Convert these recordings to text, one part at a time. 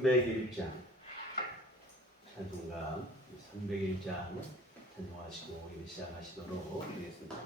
301장 찬송가 301장 찬송하시고 시작하시도록 하겠습니다.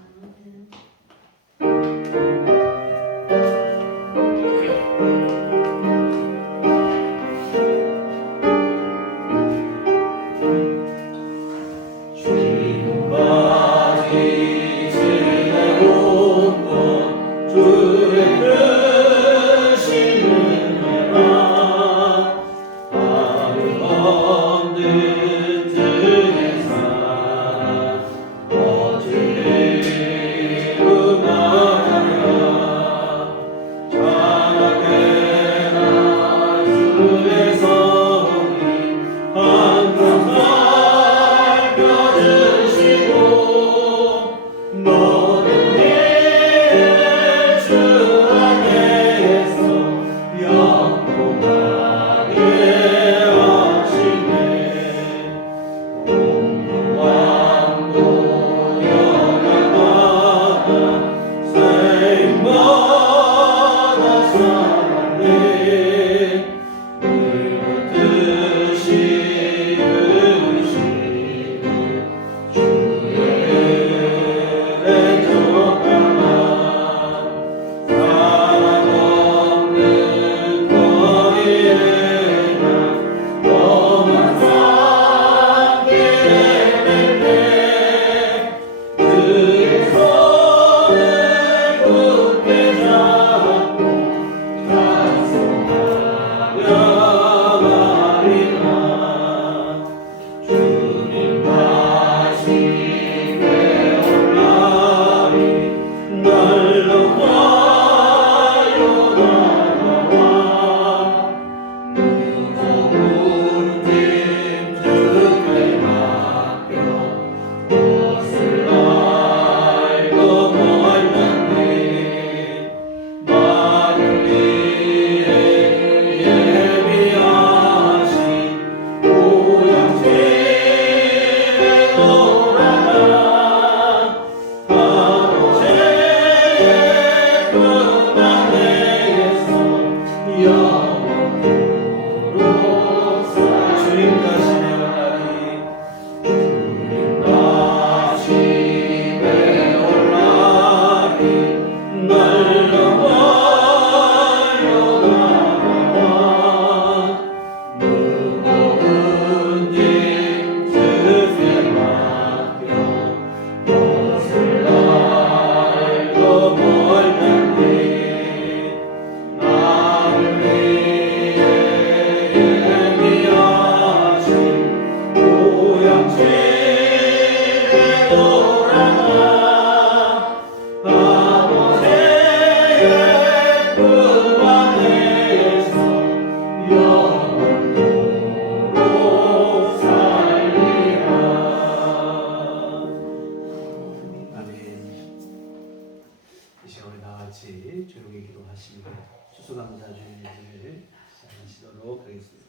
조용히 기도하시며 추수감사 주일을 시작하시도록 하겠습니다.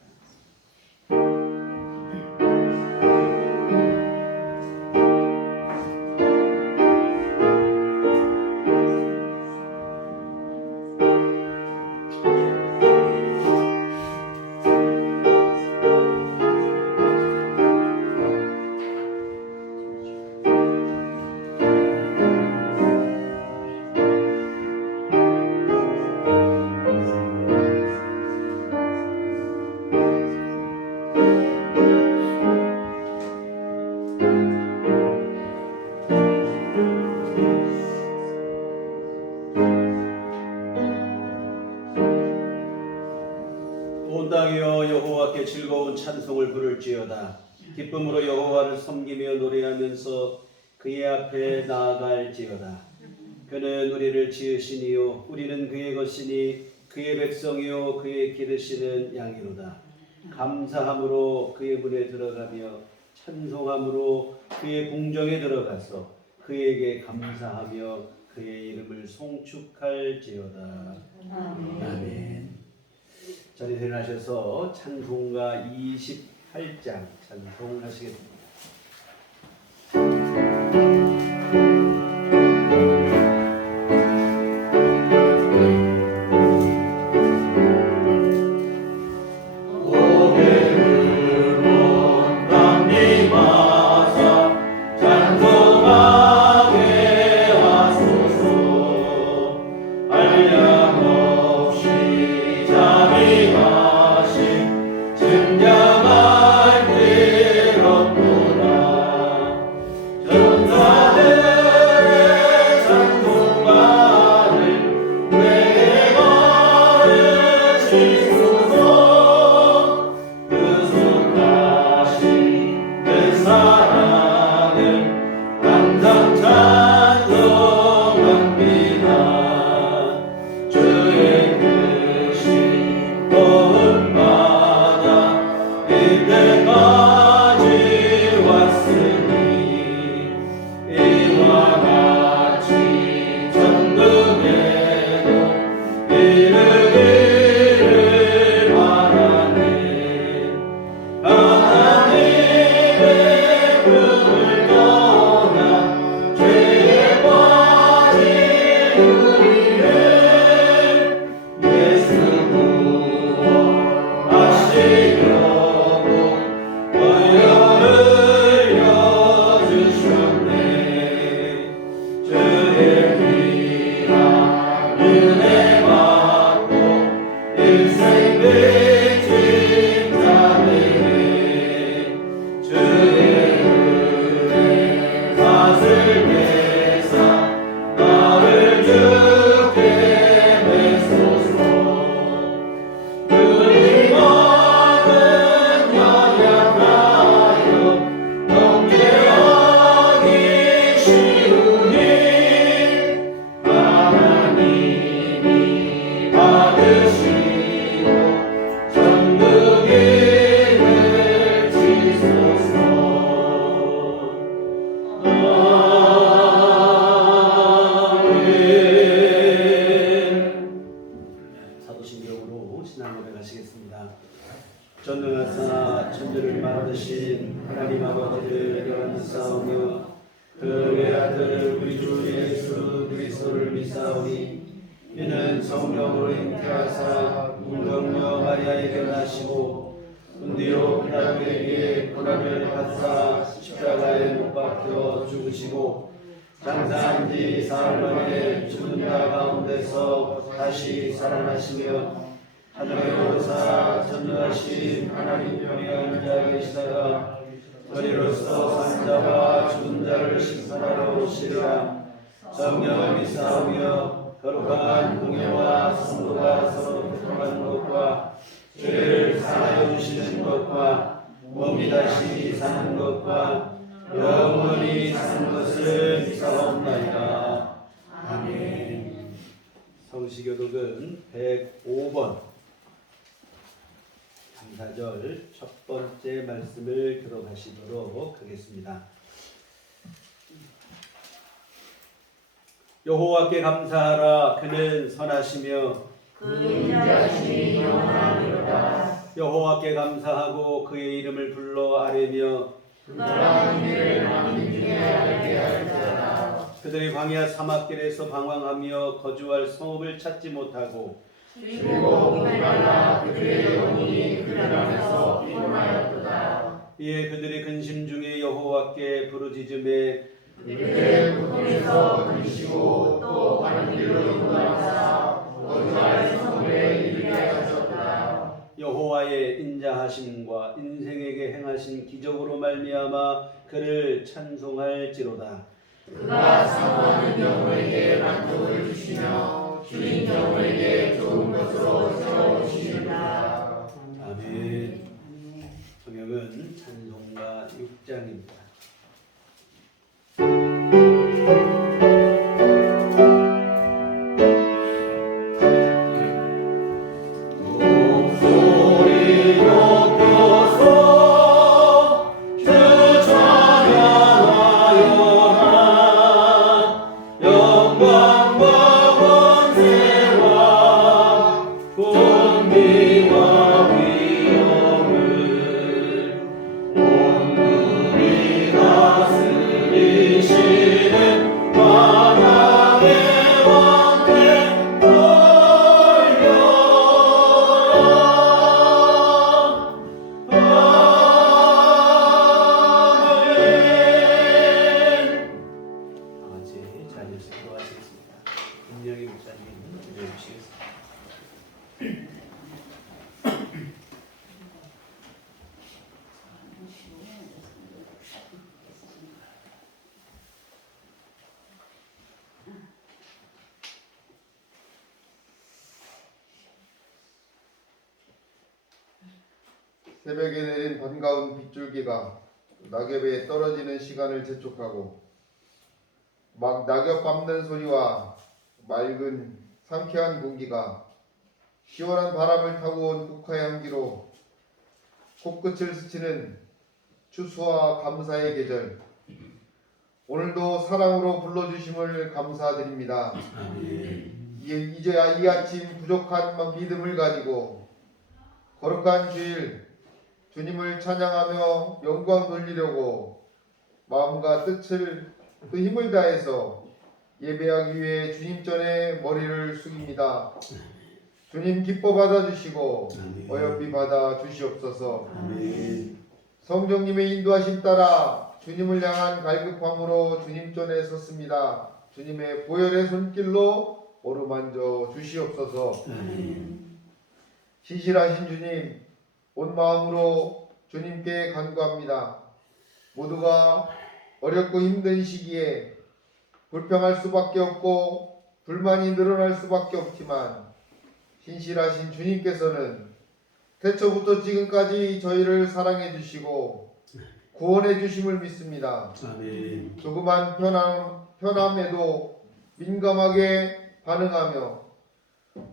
온 땅이여 여호와께 즐거운 찬송을 부를지어다. 기쁨으로 여호와를 섬기며 노래하면서 그의 앞에 나아갈지어다. 그는 우리를 지으시니요 우리는 그의 것이니 그의 백성이요 그의 기르시는 양이로다. 감사함으로 그의 문에 들어가며 찬송함으로 그의 궁정에 들어가서 그에게 감사하며 그의 이름을 송축할지어다. 아멘. 자리에 일어나셔서 찬송가 28장 찬송하시겠습니다. 오 전능하사 천주를 만드신 하나님 아버지를 영원사오며 그의 아들 우리 주 예수 그리스도를 믿사오니 이는 성령으로 잉태하사 문정녀 마리아에게 나시고 본디오 빌라도에게 고난을 받사 십자가에 못 박혀 죽으시고 장사한 지 사흘 만에 죽은 자 가운데서 다시 살아나시며 하늘에 오르사 전능하신 하나님 편에 앉아 계시다가 저리로서 산자와 죽은 자를 심판하러 오시리라. 성령을 믿사오며 거룩한 공예와 성도가 서로 교통하는 것과 죄를 사하여 주시는 것과 몸이 다시 사는 것과 영원히 사는 것을 믿사옵나이다. 아멘. 성시교독은 105번 감사절 첫 번째 말씀을 들어가시도록 하겠습니다. 여호와께 감사하라. 그는 선하시며 그 인자심이 영원하리로다. 여호와께 감사하고 그의 이름을 불러 아뢰며 그가 은혜를 만민 중에 알게 할지어다. 그들이 광야 사막길에서 방황하며 거주할 성읍을 찾지 못하고 그리고 목이 말라 그들의 영혼이 그들 안에서 피곤하였도다. 이에 그들이 근심 중에 여호와께 부르짖음에 그들의 고통에서 들으시고 또 바른 길로 인도하사 거주할 성읍에 이르게 하셨도다. 여호와의 인자하심과 인생에게 행하신 기적으로 말미암아 그를 찬송할지로다. 그가 사모하는 영혼에게 만족을 주시며 주인 영혼에게 좋은 것으로 세워주시리라. 아멘. 성경은 찬송가 6장입니다. 새벽에 내린 반가운 빗줄기가 낙엽에 떨어지는 시간을 재촉하고 막 낙엽 밟는 소리와 맑은 상쾌한 공기가 시원한 바람을 타고 온 국화의 향기로 코끝을 스치는 추수와 감사의 계절, 오늘도 사랑으로 불러주심을 감사드립니다. 이제 이 아침 부족한 믿음을 가지고 거룩한 주일 주님을 찬양하며 영광 돌리려고 마음과 뜻을 그 힘을 다해서 예배하기 위해 주님 전에 머리를 숙입니다. 주님 기뻐 받아주시고 어여삐 받아 주시옵소서. 성령님의 인도하심 따라 주님을 향한 갈급함으로 주님 전에 섰습니다. 주님의 보혈의 손길로 어루만져 주시옵소서. 신실하신 주님, 온 마음으로 주님께 간구합니다. 모두가 어렵고 힘든 시기에 불평할 수밖에 없고 불만이 늘어날 수밖에 없지만 신실하신 주님께서는 태초부터 지금까지 저희를 사랑해 주시고 구원해 주심을 믿습니다. 아멘. 조그만 편함에도 민감하게 반응하며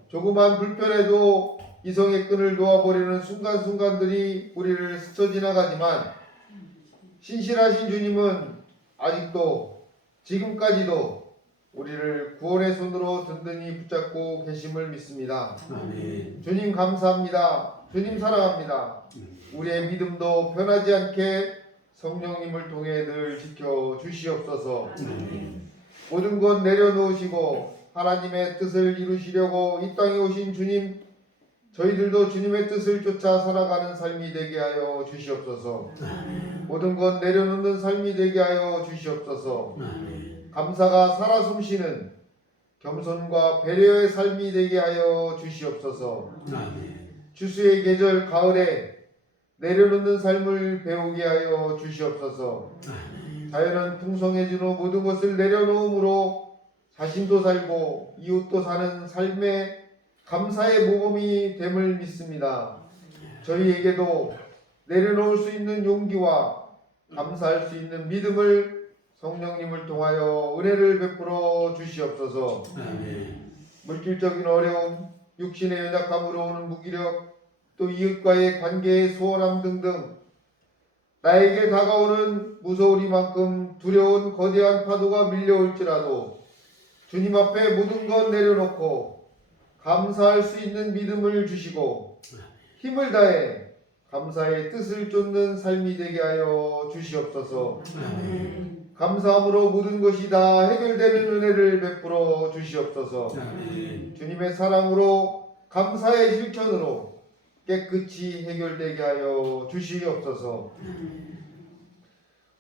조그만 불편에도 이성의 끈을 놓아버리는 순간순간들이 우리를 스쳐 지나가지만 신실하신 주님은 아직도 지금까지도 우리를 구원의 손으로 든든히 붙잡고 계심을 믿습니다. 아멘. 주님 감사합니다. 주님 사랑합니다. 우리의 믿음도 변하지 않게 성령님을 통해 늘 지켜 주시옵소서. 모든 것 내려놓으시고 하나님의 뜻을 이루시려고 이 땅에 오신 주님, 저희들도 주님의 뜻을 쫓아 살아가는 삶이 되게 하여 주시옵소서. 모든 것 내려놓는 삶이 되게 하여 주시옵소서. 감사가 살아 숨쉬는 겸손과 배려의 삶이 되게 하여 주시옵소서. 추수의 계절 가을에 내려놓는 삶을 배우게 하여 주시옵소서. 자연은 풍성해진 후 모든 것을 내려놓음으로 자신도 살고 이웃도 사는 삶의 감사의 모범이 됨을 믿습니다. 저희에게도 내려놓을 수 있는 용기와 감사할 수 있는 믿음을 성령님을 통하여 은혜를 베풀어 주시옵소서. 물질적인 어려움, 육신의 연약함으로 오는 무기력, 또 이웃과의 관계의 소원함 등등 나에게 다가오는 무서우리만큼 두려운 거대한 파도가 밀려올지라도 주님 앞에 모든 것 내려놓고 감사할 수 있는 믿음을 주시고 힘을 다해 감사의 뜻을 쫓는 삶이 되게 하여 주시옵소서. 감사함으로 모든 것이 다 해결되는 은혜를 베풀어 주시옵소서. 주님의 사랑으로 감사의 실천으로 깨끗이 해결되게 하여 주시옵소서.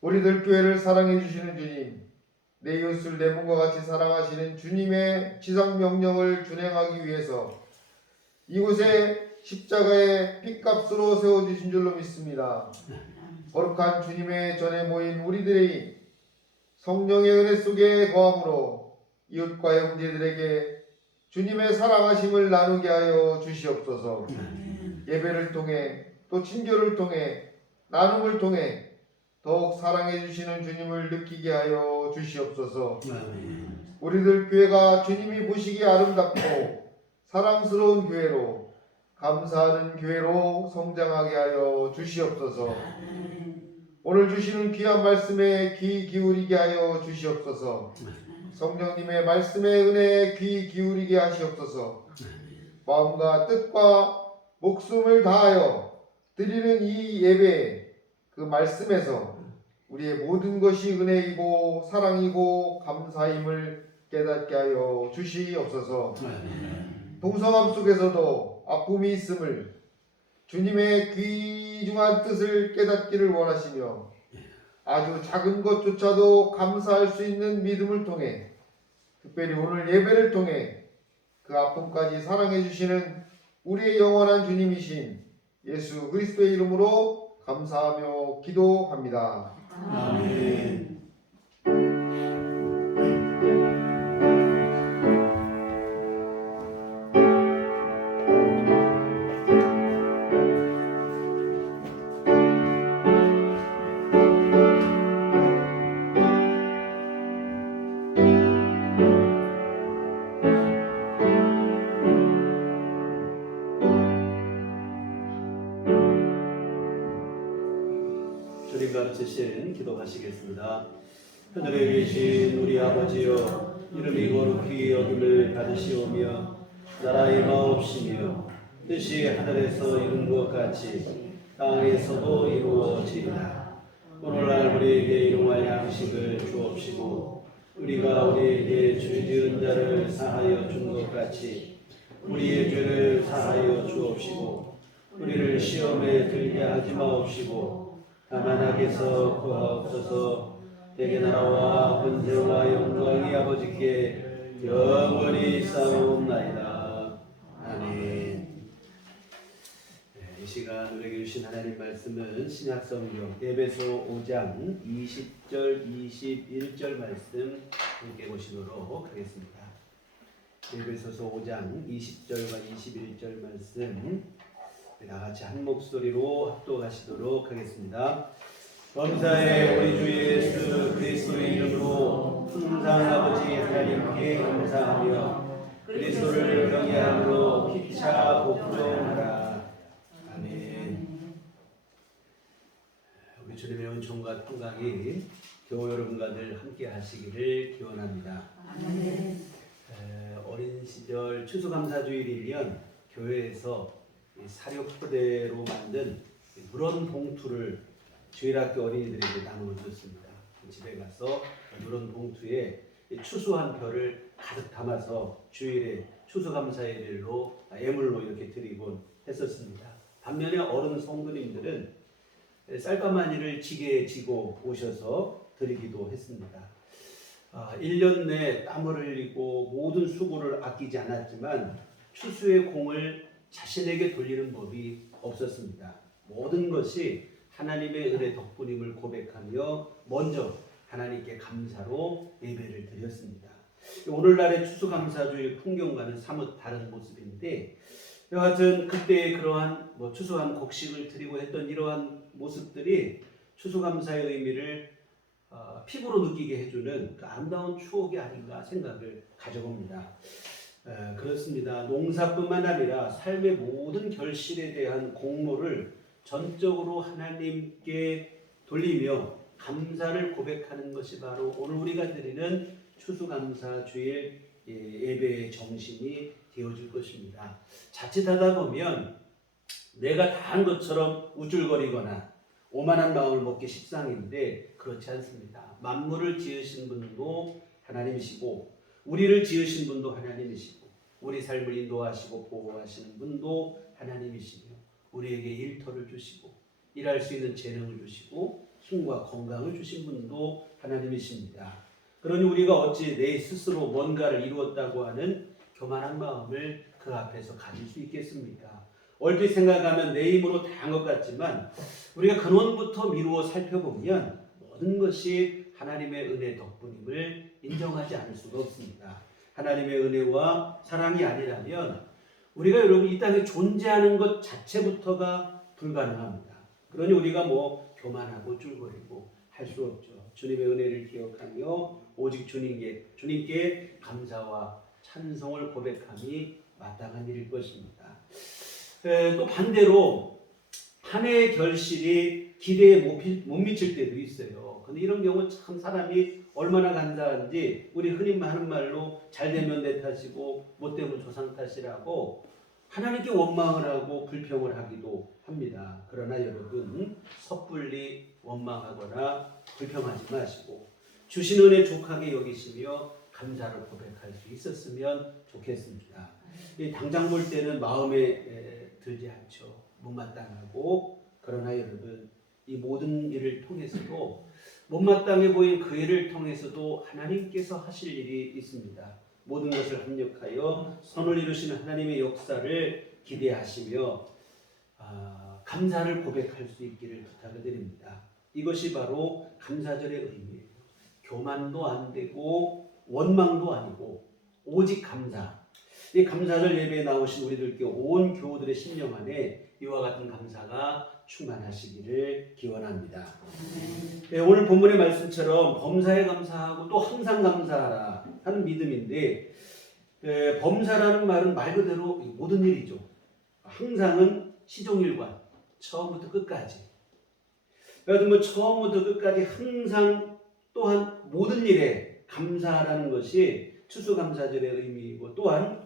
우리들 교회를 사랑해 주시는 주님, 내 이웃을 내 몸과 같이 사랑하시는 주님의 지상 명령을 준행하기 위해서 이곳에 십자가의 핏값으로 세워주신 줄로 믿습니다. 거룩한 주님의 전에 모인 우리들이 성령의 은혜 속에 거함으로 이웃과 형제들에게 주님의 사랑하심을 나누게 하여 주시옵소서. 예배를 통해 또 친교를 통해 나눔을 통해 더욱 사랑해 주시는 주님을 느끼게 하여 주시옵소서. 우리들 교회가 주님이 보시기에 아름답고 사랑스러운 교회로 감사하는 교회로 성장하게 하여 주시옵소서. 오늘 주시는 귀한 말씀에 귀 기울이게 하여 주시옵소서. 성령님의 말씀의 은혜에 귀 기울이게 하시옵소서. 마음과 뜻과 목숨을 다하여 드리는 이 예배 그 말씀에서 우리의 모든 것이 은혜이고 사랑이고 감사임을 깨닫게 하여 주시옵소서. 동성함 속에서도 아픔이 있음을 주님의 귀중한 뜻을 깨닫기를 원하시며 아주 작은 것조차도 감사할 수 있는 믿음을 통해 특별히 오늘 예배를 통해 그 아픔까지 사랑해 주시는 우리의 영원한 주님이신 예수 그리스도의 이름으로 감사하며 기도합니다. 아멘. 주님 가르치신 기도하시겠습니다. 하늘에 계신 우리 아버지여, 이름이 거룩히 여김을 받으시오며 나라 임하옵시며 뜻이 하늘에서 이룬 것 같이 땅에서도 이루어지이다. 오늘날 우리에게 일용할 양식을 주옵시고 우리가 우리에게 죄 지은 자를 사하여 준 것 같이 우리의 죄를 사하여 주옵시고 우리를 시험에 들게 하지 마옵시고 다만 악에서 구하옵소서. 대개 나라와 권세와 영광이 아버지께 영원히 싸움나이다. 아멘. 이 시간 우리에게 주신 하나님 말씀은 신약성경 에베소 5장 20절 21절 말씀 함께 보시도록 하겠습니다. 에베소서 5장 20절과 21절 말씀 다 같이 한 목소리로 합독하시도록 하겠습니다. 범사에 우리 주 예수 그리스도의 이름으로 항상 아버지 하나님께 감사하며 그리스도를 경외함으로 피차 복종하라. 아멘. 우리 주님의 은총과 평강이 교회 여러분과 늘 함께 하시기를 기원합니다. 아멘. 어린 시절 추수감사주일이면 교회에서 사료포대로 만든 누런 봉투를 주일학교 어린이들에게 나누어줬습니다. 집에 가서 누런 봉투에 추수한 벼를 가득 담아서 주일에 추수감사예배로 예물로 이렇게 드리곤 했었습니다. 반면에 어른 성도님들은 쌀가마니를 지게에 지고 오셔서 드리기도 했습니다. 1년 내 땀을 흘리고 모든 수고를 아끼지 않았지만 추수의 공을 자신에게 돌리는 법이 없었습니다. 모든 것이 하나님의 은혜 덕분임을 고백하며 먼저 하나님께 감사로 예배를 드렸습니다. 오늘날의 추수감사주의 풍경과는 사뭇 다른 모습인데 여하튼 그때의 그러한 추수한 곡식을 드리고 했던 이러한 모습들이 추수감사의 의미를 피부로 느끼게 해주는 그 아름다운 추억이 아닌가 생각을 가져봅니다. 그렇습니다. 농사뿐만 아니라 삶의 모든 결실에 대한 공로를 전적으로 하나님께 돌리며 감사를 고백하는 것이 바로 오늘 우리가 드리는 추수감사주일 예배의 정신이 되어줄 것입니다. 자칫하다 보면 내가 다 한 것처럼 우쭐거리거나 오만한 마음을 먹기 십상인데 그렇지 않습니다. 만물을 지으신 분도 하나님이시고 우리를 지으신 분도 하나님이시고 우리 삶을 인도하시고 보호하시는 분도 하나님이시며 우리에게 일터를 주시고 일할 수 있는 재능을 주시고 힘과 건강을 주신 분도 하나님이십니다. 그러니 우리가 어찌 내 스스로 뭔가를 이루었다고 하는 교만한 마음을 그 앞에서 가질 수 있겠습니까? 얼핏 생각하면 내 힘으로 다 한 것 같지만 우리가 근원부터 미루어 살펴보면 모든 것이 하나님의 은혜 덕분임을 인정하지 않을 수가 없습니다. 하나님의 은혜와 사랑이 아니라면 우리가 여러분 이 땅에 존재하는 것 자체부터가 불가능합니다. 그러니 우리가 교만하고 쫄거리고 할 수 없죠. 주님의 은혜를 기억하며 오직 주님께 감사와 찬송을 고백함이 마땅한 일일 것입니다. 또 반대로 한 해의 결실이 기대에 못 미칠 때도 있어요. 근데 이런 경우 참 사람이 얼마나 간사한지 우리 흔히 하는 말로 잘 되면 내 탓이고 못 되면 조상 탓이라고 하나님께 원망을 하고 불평을 하기도 합니다. 그러나 여러분 섣불리 원망하거나 불평하지 마시고 주신 은혜 족하게 여기시며 감사를 고백할 수 있었으면 좋겠습니다. 당장 볼 때는 마음에 들지 않죠. 못마땅하고 그러나 여러분 이 모든 일을 통해서도 못마땅해 보인 그 일을 통해서도 하나님께서 하실 일이 있습니다. 모든 것을 합력하여 선을 이루시는 하나님의 역사를 기대하시며 감사를 고백할 수 있기를 부탁을 드립니다. 이것이 바로 감사절의 의미예요. 교만도 안 되고 원망도 아니고 오직 감사. 이 감사절 예배에 나오신 우리들께 온 교우들의 심령 안에 이와 같은 감사가 충만하시기를 기원합니다. 오늘 본문의 말씀처럼 범사에 감사하고 또 항상 감사하라 하는 믿음인데 범사라는 말은 말 그대로 모든 일이죠. 항상은 시종일관 처음부터 끝까지. 그래도 처음부터 끝까지 항상 또한 모든 일에 감사하라는 것이 추수감사절의 의미이고 또한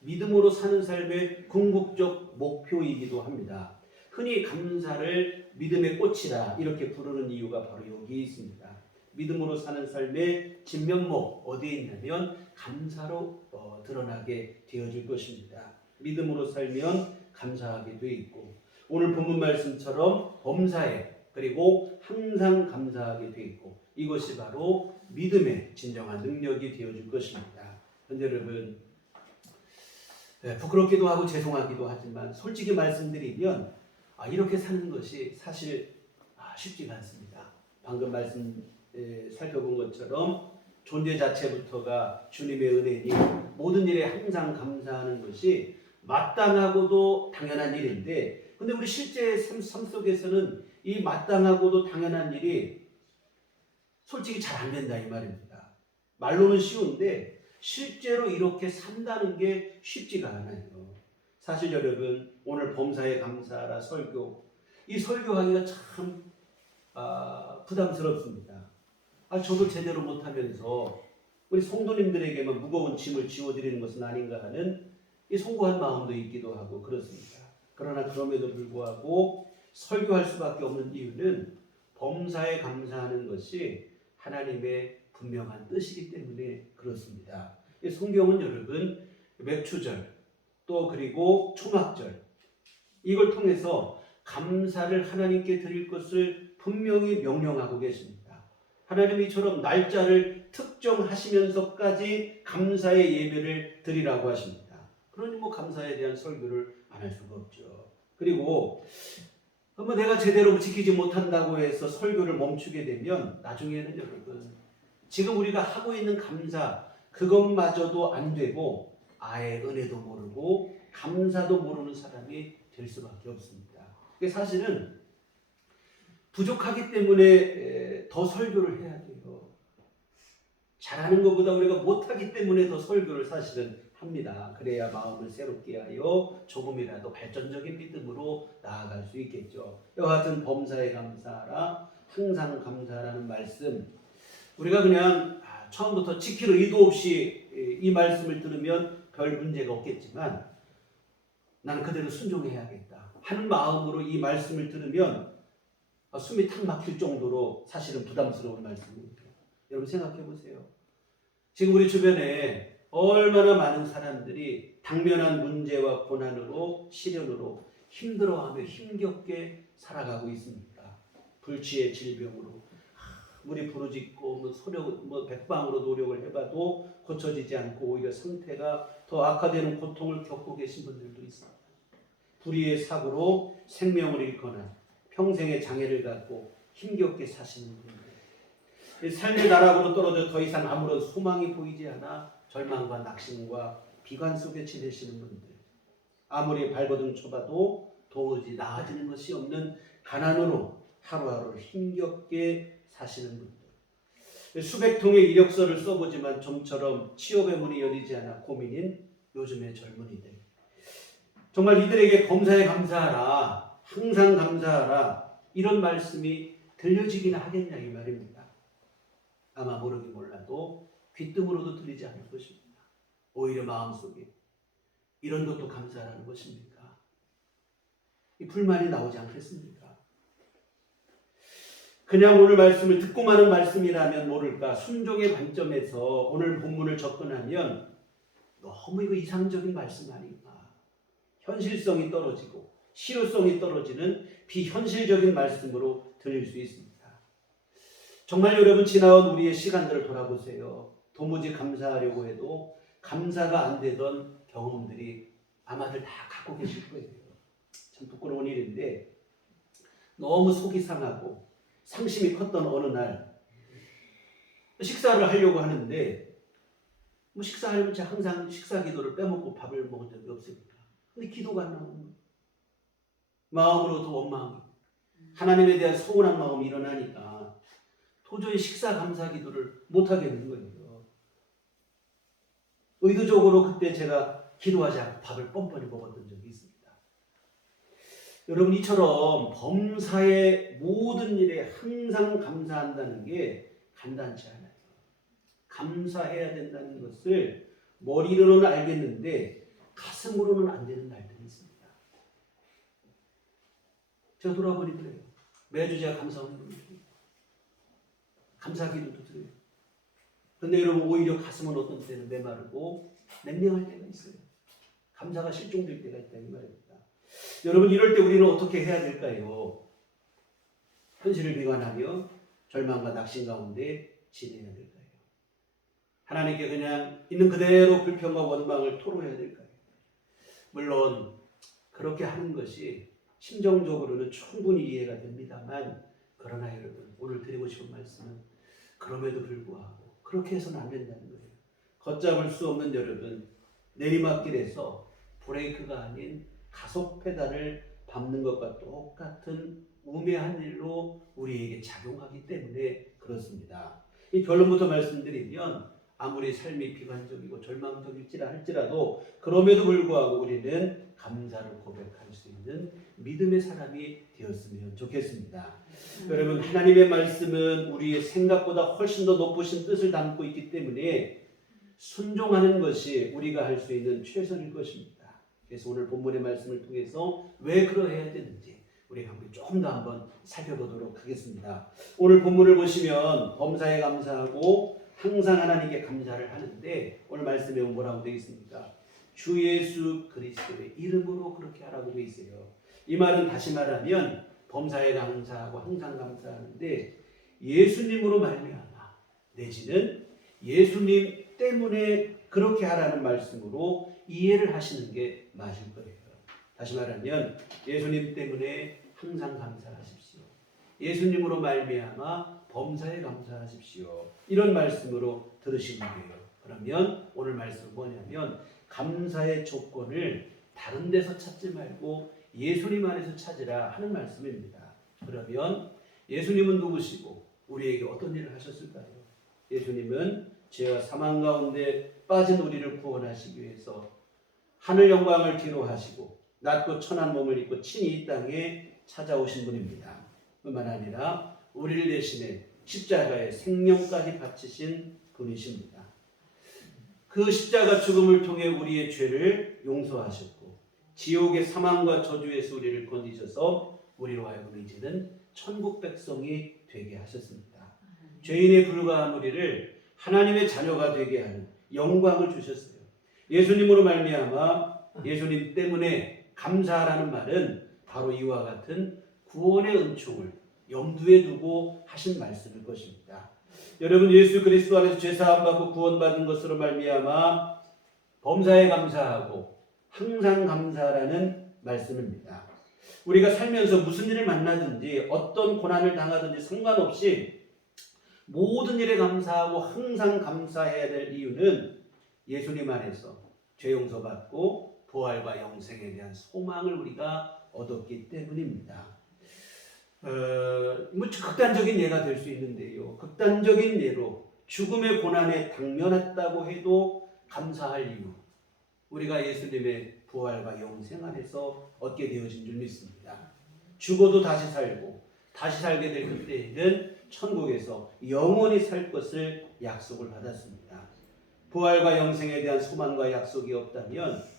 믿음으로 사는 삶의 궁극적 목표이기도 합니다. 흔히 감사를 믿음의 꽃이라 이렇게 부르는 이유가 바로 여기 있습니다. 믿음으로 사는 삶의 진면목 어디에 있냐면 감사로 드러나게 되어질 것입니다. 믿음으로 살면 감사하게 돼 있고 오늘 본문 말씀처럼 범사에 그리고 항상 감사하게 돼 있고 이것이 바로 믿음의 진정한 능력이 되어질 것입니다. 그런데 여러분 부끄럽기도 하고 죄송하기도 하지만 솔직히 말씀드리면 이렇게 사는 것이 사실 쉽지가 않습니다. 방금 살펴본 것처럼 존재 자체부터가 주님의 은혜니 모든 일에 항상 감사하는 것이 마땅하고도 당연한 일인데, 근데 우리 실제 삶 속에서는 이 마땅하고도 당연한 일이 솔직히 잘 안 된다 이 말입니다. 말로는 쉬운데 실제로 이렇게 산다는 게 쉽지가 않아요. 사실 여러분, 오늘 범사에 감사하라 설교, 이 설교하기가 참 부담스럽습니다. 저도 제대로 못하면서 우리 성도님들에게만 무거운 짐을 지워드리는 것은 아닌가 하는 이 송구한 마음도 있기도 하고 그렇습니다. 그러나 그럼에도 불구하고 설교할 수밖에 없는 이유는 범사에 감사하는 것이 하나님의 분명한 뜻이기 때문에 그렇습니다. 이 성경은 여러분 맥추절 또 그리고 초막절 이걸 통해서 감사를 하나님께 드릴 것을 분명히 명령하고 계십니다. 하나님이 이처럼 날짜를 특정하시면서까지 감사의 예배를 드리라고 하십니다. 그러니 감사에 대한 설교를 안 할 수가 없죠. 그리고 내가 제대로 지키지 못한다고 해서 설교를 멈추게 되면 나중에는 여러분 지금 우리가 하고 있는 감사 그것마저도 안 되고 아예 은혜도 모르고 감사도 모르는 사람이 될 수밖에 없습니다. 사실은 부족하기 때문에 더 설교를 해야 돼요. 잘하는 것보다 우리가 못하기 때문에 더 설교를 사실은 합니다. 그래야 마음을 새롭게 하여 조금이라도 발전적인 믿음으로 나아갈 수 있겠죠. 이와 같은 범사에 감사하라, 항상 감사하라는 말씀, 우리가 그냥 처음부터 지킬 의도 없이 이 말씀을 들으면 별 문제가 없겠지만 나는 그대로 순종해야겠다 하는 마음으로 이 말씀을 들으면 숨이 탁 막힐 정도로 사실은 부담스러운 말씀입니다. 여러분 생각해 보세요. 지금 우리 주변에 얼마나 많은 사람들이 당면한 문제와 고난으로 시련으로 힘들어하며 힘겹게 살아가고 있습니다. 불치의 질병으로 아무리 부르짖고 백방으로 노력을 해봐도 고쳐지지 않고 오히려 상태가 더 악화되는 고통을 겪고 계신 분들도 있습니다. 불의의 사고로 생명을 잃거나 평생의 장애를 갖고 힘겹게 사시는 분들, 삶의 나락으로 떨어져 더 이상 아무런 소망이 보이지 않아 절망과 낙심과 비관 속에 지내시는 분들, 아무리 발버둥 쳐봐도 도무지 나아지는 것이 없는 가난으로 하루하루 힘겹게 사시는 분들, 수백 통의 이력서를 써보지만 좀처럼 취업의 문이 열리지 않아 고민인 요즘의 젊은이들, 정말 이들에게 범사에 감사하라, 항상 감사하라 이런 말씀이 들려지기는 하겠냐 이 말입니다. 아마 모르긴 몰라도 귀뜸으로도 들리지 않을 것입니다. 오히려 마음속에 이런 것도 감사하라는 것입니까? 이 불만이 나오지 않겠습니까? 그냥 오늘 말씀을 듣고만 하는 말씀이라면 모를까 순종의 관점에서 오늘 본문을 접근하면 너무 이거 이상적인 말씀 아닌가, 현실성이 떨어지고 실효성이 떨어지는 비현실적인 말씀으로 들릴 수 있습니다. 정말 여러분 지나온 우리의 시간들을 돌아보세요. 도무지 감사하려고 해도 감사가 안 되던 경험들이 아마들 다 갖고 계실 거예요. 참 부끄러운 일인데 너무 속이 상하고 상심이 컸던 어느 날 식사를 하려고 하는데 식사하려면 제가 항상 식사 기도를 빼먹고 밥을 먹은 적이 없습니다. 근데 기도가 안 나오는 거예요. 마음으로 더 원망하고 하나님에 대한 서운한 마음이 일어나니까 도저히 식사 감사 기도를 못하겠는 거예요. 의도적으로 그때 제가 기도하지 않고 밥을 뻔뻔히 먹었던 적이 있습니다. 여러분 이처럼 범사의 모든 일에 항상 감사한다는 게 간단치 않아요. 감사해야 된다는 것을 머리로는 알겠는데 가슴으로는 안 되는 날들이 있습니다. 제가 돌아보니 그래요. 매주 제가 감사원을 드려요. 감사기도도 드려요. 근데 여러분 오히려 가슴은 어떤 때는 메마르고 냉랭할 때가 있어요. 감사가 실종될 때가 있다 이 말입니다. 여러분 이럴 때 우리는 어떻게 해야 될까요? 현실을 비관하며 절망과 낙심 가운데 지내야 될까요? 하나님께 그냥 있는 그대로 불평과 원망을 토로해야 될까요? 물론 그렇게 하는 것이 심정적으로는 충분히 이해가 됩니다만, 그러나 여러분, 오늘 드리고 싶은 말씀은 그럼에도 불구하고 그렇게 해서는 안 된다는 거예요. 걷잡을 수 없는 여러분, 내리막길에서 브레이크가 아닌 가속 페달을 밟는 것과 똑같은 우매한 일로 우리에게 작용하기 때문에 그렇습니다. 이 결론부터 말씀드리면, 아무리 삶이 비관적이고 절망적일지라 할지라도 그럼에도 불구하고 우리는 감사를 고백할 수 있는 믿음의 사람이 되었으면 좋겠습니다. 여러분, 하나님의 말씀은 우리의 생각보다 훨씬 더 높으신 뜻을 담고 있기 때문에 순종하는 것이 우리가 할 수 있는 최선일 것입니다. 그래서 오늘 본문의 말씀을 통해서 왜 그러해야 되는지 우리 조금 더 한번 살펴보도록 하겠습니다. 오늘 본문을 보시면 범사에 감사하고 항상 하나님께 감사를 하는데, 오늘 말씀에 뭐라고 되어 있습니까? 주 예수 그리스도의 이름으로 그렇게 하라고 되어 있어요. 이 말은 다시 말하면 범사에 감사하고 항상 감사하는데, 예수님으로 말미암아 내지는 예수님 때문에 그렇게 하라는 말씀으로 이해를 하시는 게 맞을 거예요. 다시 말하면 예수님 때문에 항상 감사하십시오. 예수님으로 말미암아 범사에 감사하십시오. 이런 말씀으로 들으시는 거예요. 그러면 오늘 말씀은 뭐냐면, 감사의 조건을 다른 데서 찾지 말고 예수님 안에서 찾으라 하는 말씀입니다. 그러면 예수님은 누구시고 우리에게 어떤 일을 하셨을까요? 예수님은 죄와 사망 가운데 빠진 우리를 구원하시기 위해서 하늘 영광을 기로하시고 낮고 천한 몸을 입고 친히 이 땅에 찾아오신 분입니다. 뿐만 아니라 우리를 대신해 십자가에 생명까지 바치신 분이십니다. 그 십자가 죽음을 통해 우리의 죄를 용서하셨고 지옥의 사망과 저주에서 우리를 건지셔서 우리로 하여금 이제는 천국 백성이 되게 하셨습니다. 죄인에 불과한 우리를 하나님의 자녀가 되게 하는 영광을 주셨어요. 예수님으로 말미암아 예수님 때문에 감사하라는 말은 바로 이와 같은 구원의 은총을 염두에 두고 하신 말씀일 것입니다. 여러분, 예수 그리스도 안에서 죄사함 받고 구원받은 것으로 말미암아 범사에 감사하고 항상 감사하라는 말씀입니다. 우리가 살면서 무슨 일을 만나든지 어떤 고난을 당하든지 상관없이 모든 일에 감사하고 항상 감사해야 될 이유는 예수님 안에서 죄 용서받고 부활과 영생에 대한 소망을 우리가 얻었기 때문입니다. 극단적인 예가 될 수 있는데요. 극단적인 예로 죽음의 고난에 당면했다고 해도 감사할 이유, 우리가 예수님의 부활과 영생 안에서 얻게 되어진 줄 믿습니다. 죽어도 다시 살고 다시 살게 될 그때에는 천국에서 영원히 살 것을 약속을 받았습니다. 부활과 영생에 대한 소망과 약속이 없다면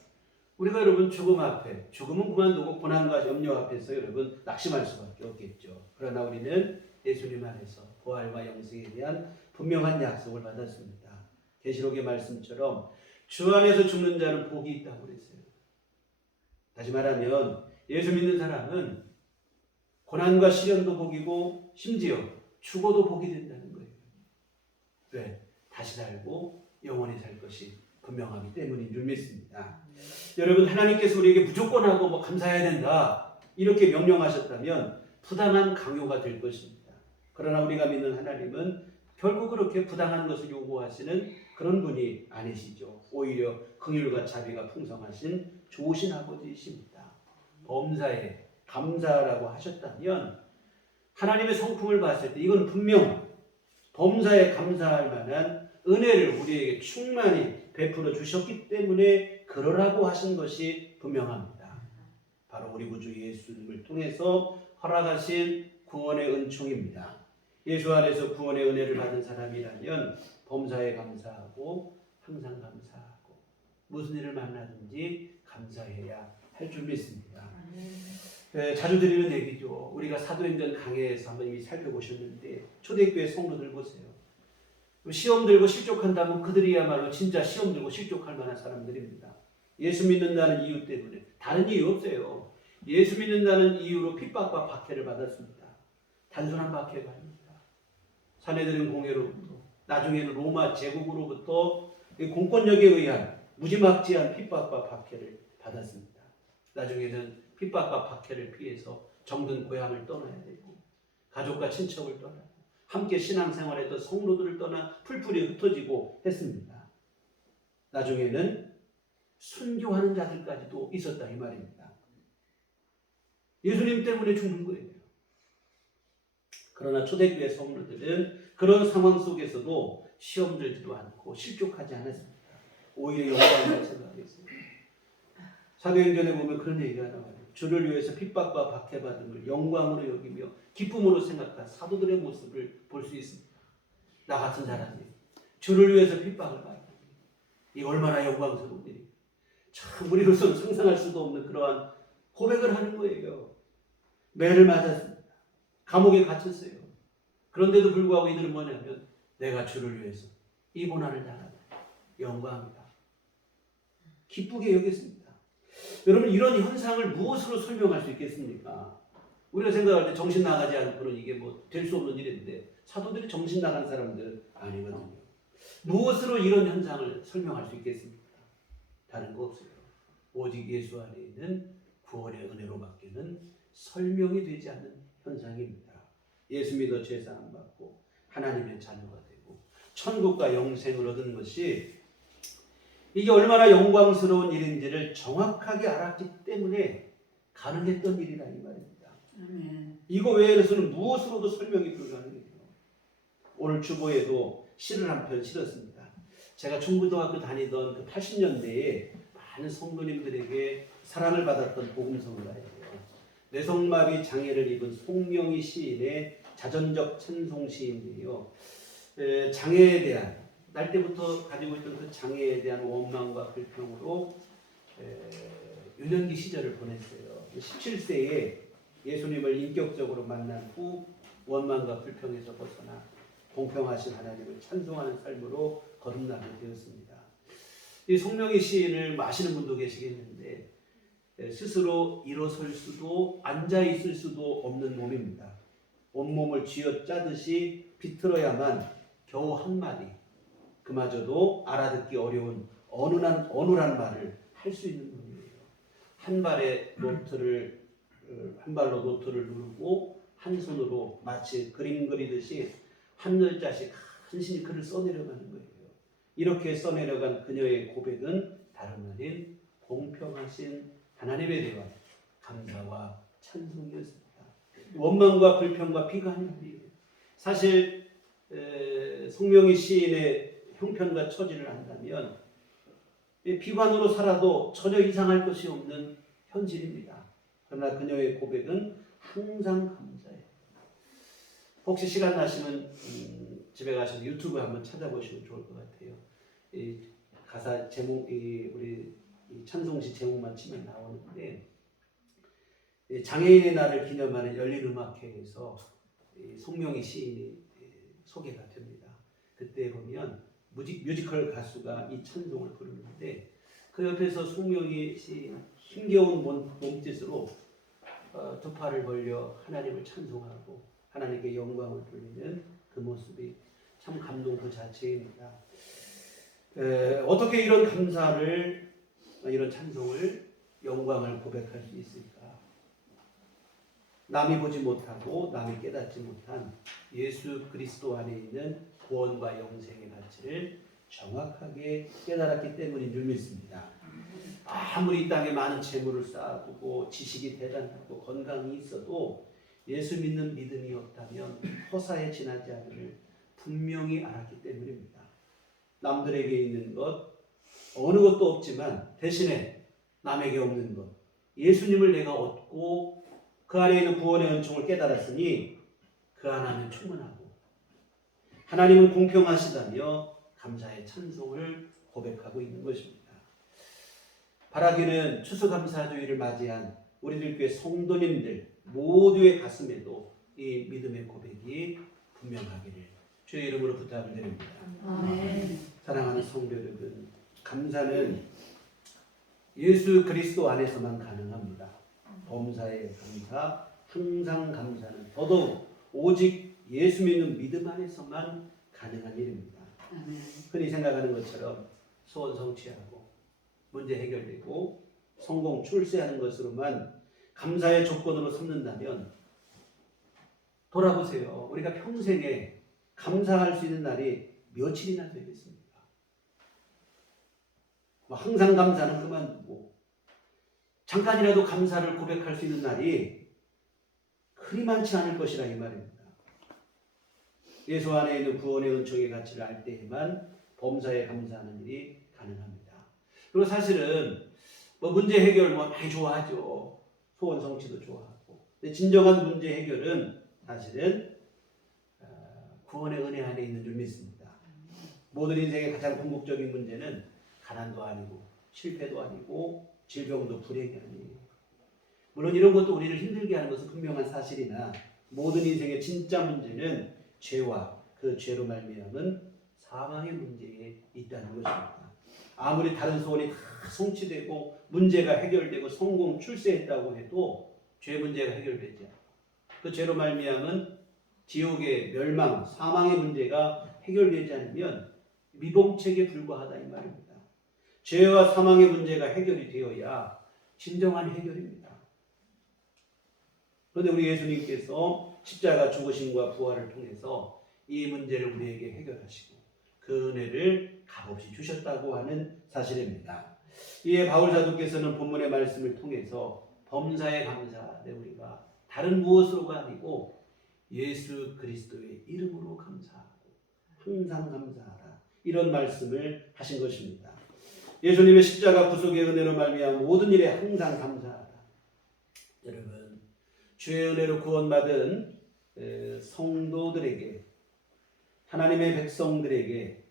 우리가 여러분 죽음 앞에, 죽음은 그만두고 고난과 염려 앞에서 여러분 낙심할 수밖에 없겠죠. 그러나 우리는 예수님 안에서 부활과 영생에 대한 분명한 약속을 받았습니다. 계시록의 말씀처럼 주 안에서 죽는 자는 복이 있다고 그랬어요. 다시 말하면 예수 믿는 사람은 고난과 시련도 복이고 심지어 죽어도 복이 된다는 거예요. 왜? 다시 살고 영원히 살 것이 분명하기 때문인 줄 믿습니다. 여러분, 하나님께서 우리에게 무조건 하고 감사해야 된다 이렇게 명령하셨다면 부당한 강요가 될 것입니다. 그러나 우리가 믿는 하나님은 결국 그렇게 부당한 것을 요구하시는 그런 분이 아니시죠. 오히려 긍휼과 자비가 풍성하신 좋으신 아버지이십니다. 범사에 감사하라고 하셨다면 하나님의 성품을 봤을 때 이건 분명 범사에 감사할 만한 은혜를 우리에게 충만히 베풀어 주셨기 때문에 그러라고 하신 것이 분명합니다. 바로 우리 구주 예수님을 통해서 허락하신 구원의 은총입니다. 예수 안에서 구원의 은혜를 받은 사람이라면 범사에 감사하고 항상 감사하고 무슨 일을 만나든지 감사해야 할 줄 믿습니다. 자주 드리는 얘기죠. 우리가 사도행전 강해에서 한번 이미 살펴보셨는데 초대교회 성도들 보세요. 시험 들고 실족한다면 그들이야말로 진짜 시험 들고 실족할 만한 사람들입니다. 예수 믿는다는 이유 때문에, 다른 이유 없어요. 예수 믿는다는 이유로 핍박과 박해를 받았습니다. 단순한 박해가 아닙니다. 사내들은 공회로부터, 나중에는 로마 제국으로부터 공권력에 의한 무지막지한 핍박과 박해를 받았습니다. 나중에는 핍박과 박해를 피해서 정든 고향을 떠나야 되고 가족과 친척을 떠나고 함께 신앙생활했던 성도들을 떠나 풀풀이 흩어지고 했습니다. 나중에는 순교하는 자들까지도 있었다 이 말입니다. 예수님 때문에 죽는 거예요. 그러나 초대교회 성도들은 그런 상황 속에서도 시험 들지도 않고 실족하지 않았습니다. 오히려 영광을 생각했어요. 사도행전에 보면 그런 얘기가 나와요. 주를 위해서 핍박과 박해받음을 영광으로 여기며 기쁨으로 생각한 사도들의 모습을 볼 수 있습니다. 나 같은 사람이 주를 위해서 핍박을 받는 이 얼마나 영광스러운 일이. 참 우리로서는 상상할 수도 없는 그러한 고백을 하는 거예요. 매를 맞았습니다. 감옥에 갇혔어요. 그런데도 불구하고 이들은 뭐냐면 내가 주를 위해서 이 고난을 당한다. 영광이다. 기쁘게 여겼습니다. 여러분 이런 현상을 무엇으로 설명할 수 있겠습니까? 우리가 생각할 때 정신 나가지 않고는 이게 뭐 될 수 없는 일인데 사도들이 정신 나간 사람들은 아니거든요. 무엇으로 이런 현상을 설명할 수 있겠습니까? 다른 거 없어요. 오직 예수 안에 있는 구원의 은혜로 밖에는 설명이 되지 않는 현상입니다. 예수 믿어 죄사함 받고 하나님의 자녀가 되고 천국과 영생을 얻은 것이 이게 얼마나 영광스러운 일인지를 정확하게 알았기 때문에 가능했던 일이라 이 말입니다. 아멘. 이거 외에서는 무엇으로도 설명이 불가능해요. 오늘 주보에도 시를 한 편 실었습니다. 제가 중고등학교 다니던 그 80년대에 많은 성도님들에게 사랑을 받았던 복음성가예요. 뇌성마비 장애를 입은 송명희 시인의 자전적 찬송 시인이에요. 장애에 대한 날 때부터 가지고 있던 그 장애에 대한 원망과 불평으로 유년기 시절을 보냈어요. 17세에 예수님을 인격적으로 만난 후 원망과 불평에서 벗어나 공평하신 하나님을 찬송하는 삶으로 거듭나게 되었습니다. 이 송명희 시인을 아시는 분도 계시겠는데 스스로 일어설 수도 앉아 있을 수도 없는 몸입니다. 온몸을 쥐어짜듯이 비틀어야만 겨우 한마디, 그마저도 알아듣기 어려운 어눌한 말을 할 수 있는 분이에요. 한 발로 노트를 누르고 한 손으로 마치 그림 그리듯이 한 글자씩 간신히 글을 써내려가는 거예요. 이렇게 써내려간 그녀의 고백은 다름 아닌 공평하신 하나님에 대한 감사와 찬송이었습니다. 원망과 불평과 비관이에요. 사실 송명희 시인의 형편과 처지를 안다면 비관으로 살아도 전혀 이상할 것이 없는 현실입니다. 그러나 그녀의 고백은 항상 감사해요. 혹시 시간 나시면 집에 가셔서 유튜브 한번 찾아보시면 좋을 것 같아요. 이 가사 제목, 우리 찬송시 제목만 치면 나오는데 장애인의 날을 기념하는 열린음악회에서 송명희 시인이 소개가 됩니다. 그때 보면 뮤지컬 가수가 이 찬송을 부르는데 그 옆에서 송명희 시인 힘겨운 몸짓으로 두 팔을 벌려 하나님을 찬송하고 하나님께 영광을 돌리는 그 모습이 참 감동 그 자체입니다. 어떻게 이런 감사를, 이런 찬송을, 영광을 고백할 수 있을까? 남이 보지 못하고 남이 깨닫지 못한 예수 그리스도 안에 있는 구원과 영생의 가치를 정확하게 깨달았기 때문인 줄 믿습니다. 아무리 이 땅에 많은 재물을 쌓아두고 지식이 대단하고 건강이 있어도 예수 믿는 믿음이 없다면 허사에 지나지 않음을 분명히 알았기 때문입니다. 남들에게 있는 것 어느 것도 없지만 대신에 남에게 없는 것 예수님을 내가 얻고 그 안에 있는 구원의 은총을 깨달았으니 그 하나는 충분하고 하나님은 공평하시다며 감사의 찬송을 고백하고 있는 것입니다. 바라기는 추수감사주의를 맞이한 우리들 교회 성도님들 모두의 가슴에도 이 믿음의 고백이 분명하기를 주의 이름으로 부탁을 드립니다. 아멘. 사랑하는 성도 여러분, 감사는 예수 그리스도 안에서만 가능합니다. 범사에 감사, 항상 감사는 더더욱 오직 예수 믿는 믿음 안에서만 가능한 일입니다. 아멘. 흔히 생각하는 것처럼 소원 성취하고 문제 해결되고 성공 출세하는 것으로만 감사의 조건으로 삼는다면 돌아보세요. 우리가 평생에 감사할 수 있는 날이 며칠이나 되겠습니까? 뭐 항상 감사는 그만두고 잠깐이라도 감사를 고백할 수 있는 날이 그리 많지 않을 것이라 이 말입니다. 예수 안에 있는 구원의 은총의 가치를 알 때에만 범사에 감사하는 일이 가능합니다. 그리고 사실은 뭐 문제 해결 뭐 많이 좋아하죠. 소원 성취도 좋아하고. 근데 진정한 문제 해결은 사실은 구원의 은혜 안에 있는 줄 믿습니다. 모든 인생의 가장 궁극적인 문제는 가난도 아니고 실패도 아니고 질병도 불행이 아니에요. 물론 이런 것도 우리를 힘들게 하는 것은 분명한 사실이나 모든 인생의 진짜 문제는 죄와 그 죄로 말미암은 사망의 문제에 있다는 것입니다. 아무리 다른 소원이 다 성취되고 문제가 해결되고 성공 출세했다고 해도 죄 문제가 해결되지 않아요. 그 죄로 말미암은 지옥의 멸망, 사망의 문제가 해결되지 않으면 미봉책에 불과하다 이 말입니다. 죄와 사망의 문제가 해결이 되어야 진정한 해결입니다. 그런데 우리 예수님께서 십자가 죽으심과 부활을 통해서 이 문제를 우리에게 해결하시고 그 은혜를 값없이 주셨다고 하는 사실입니다. 이에 바울 사도께서는 본문의 말씀을 통해서 범사에 감사하되 우리가 다른 무엇으로가 아니고 예수 그리스도의 이름으로 감사하고 항상 감사하라 이런 말씀을 하신 것입니다. 예수님의 십자가 구속의 은혜로 말미암아 모든 일에 항상 감사하라. 여러분 주의 은혜로 구원받은 성도들에게 하나님의 백성들에게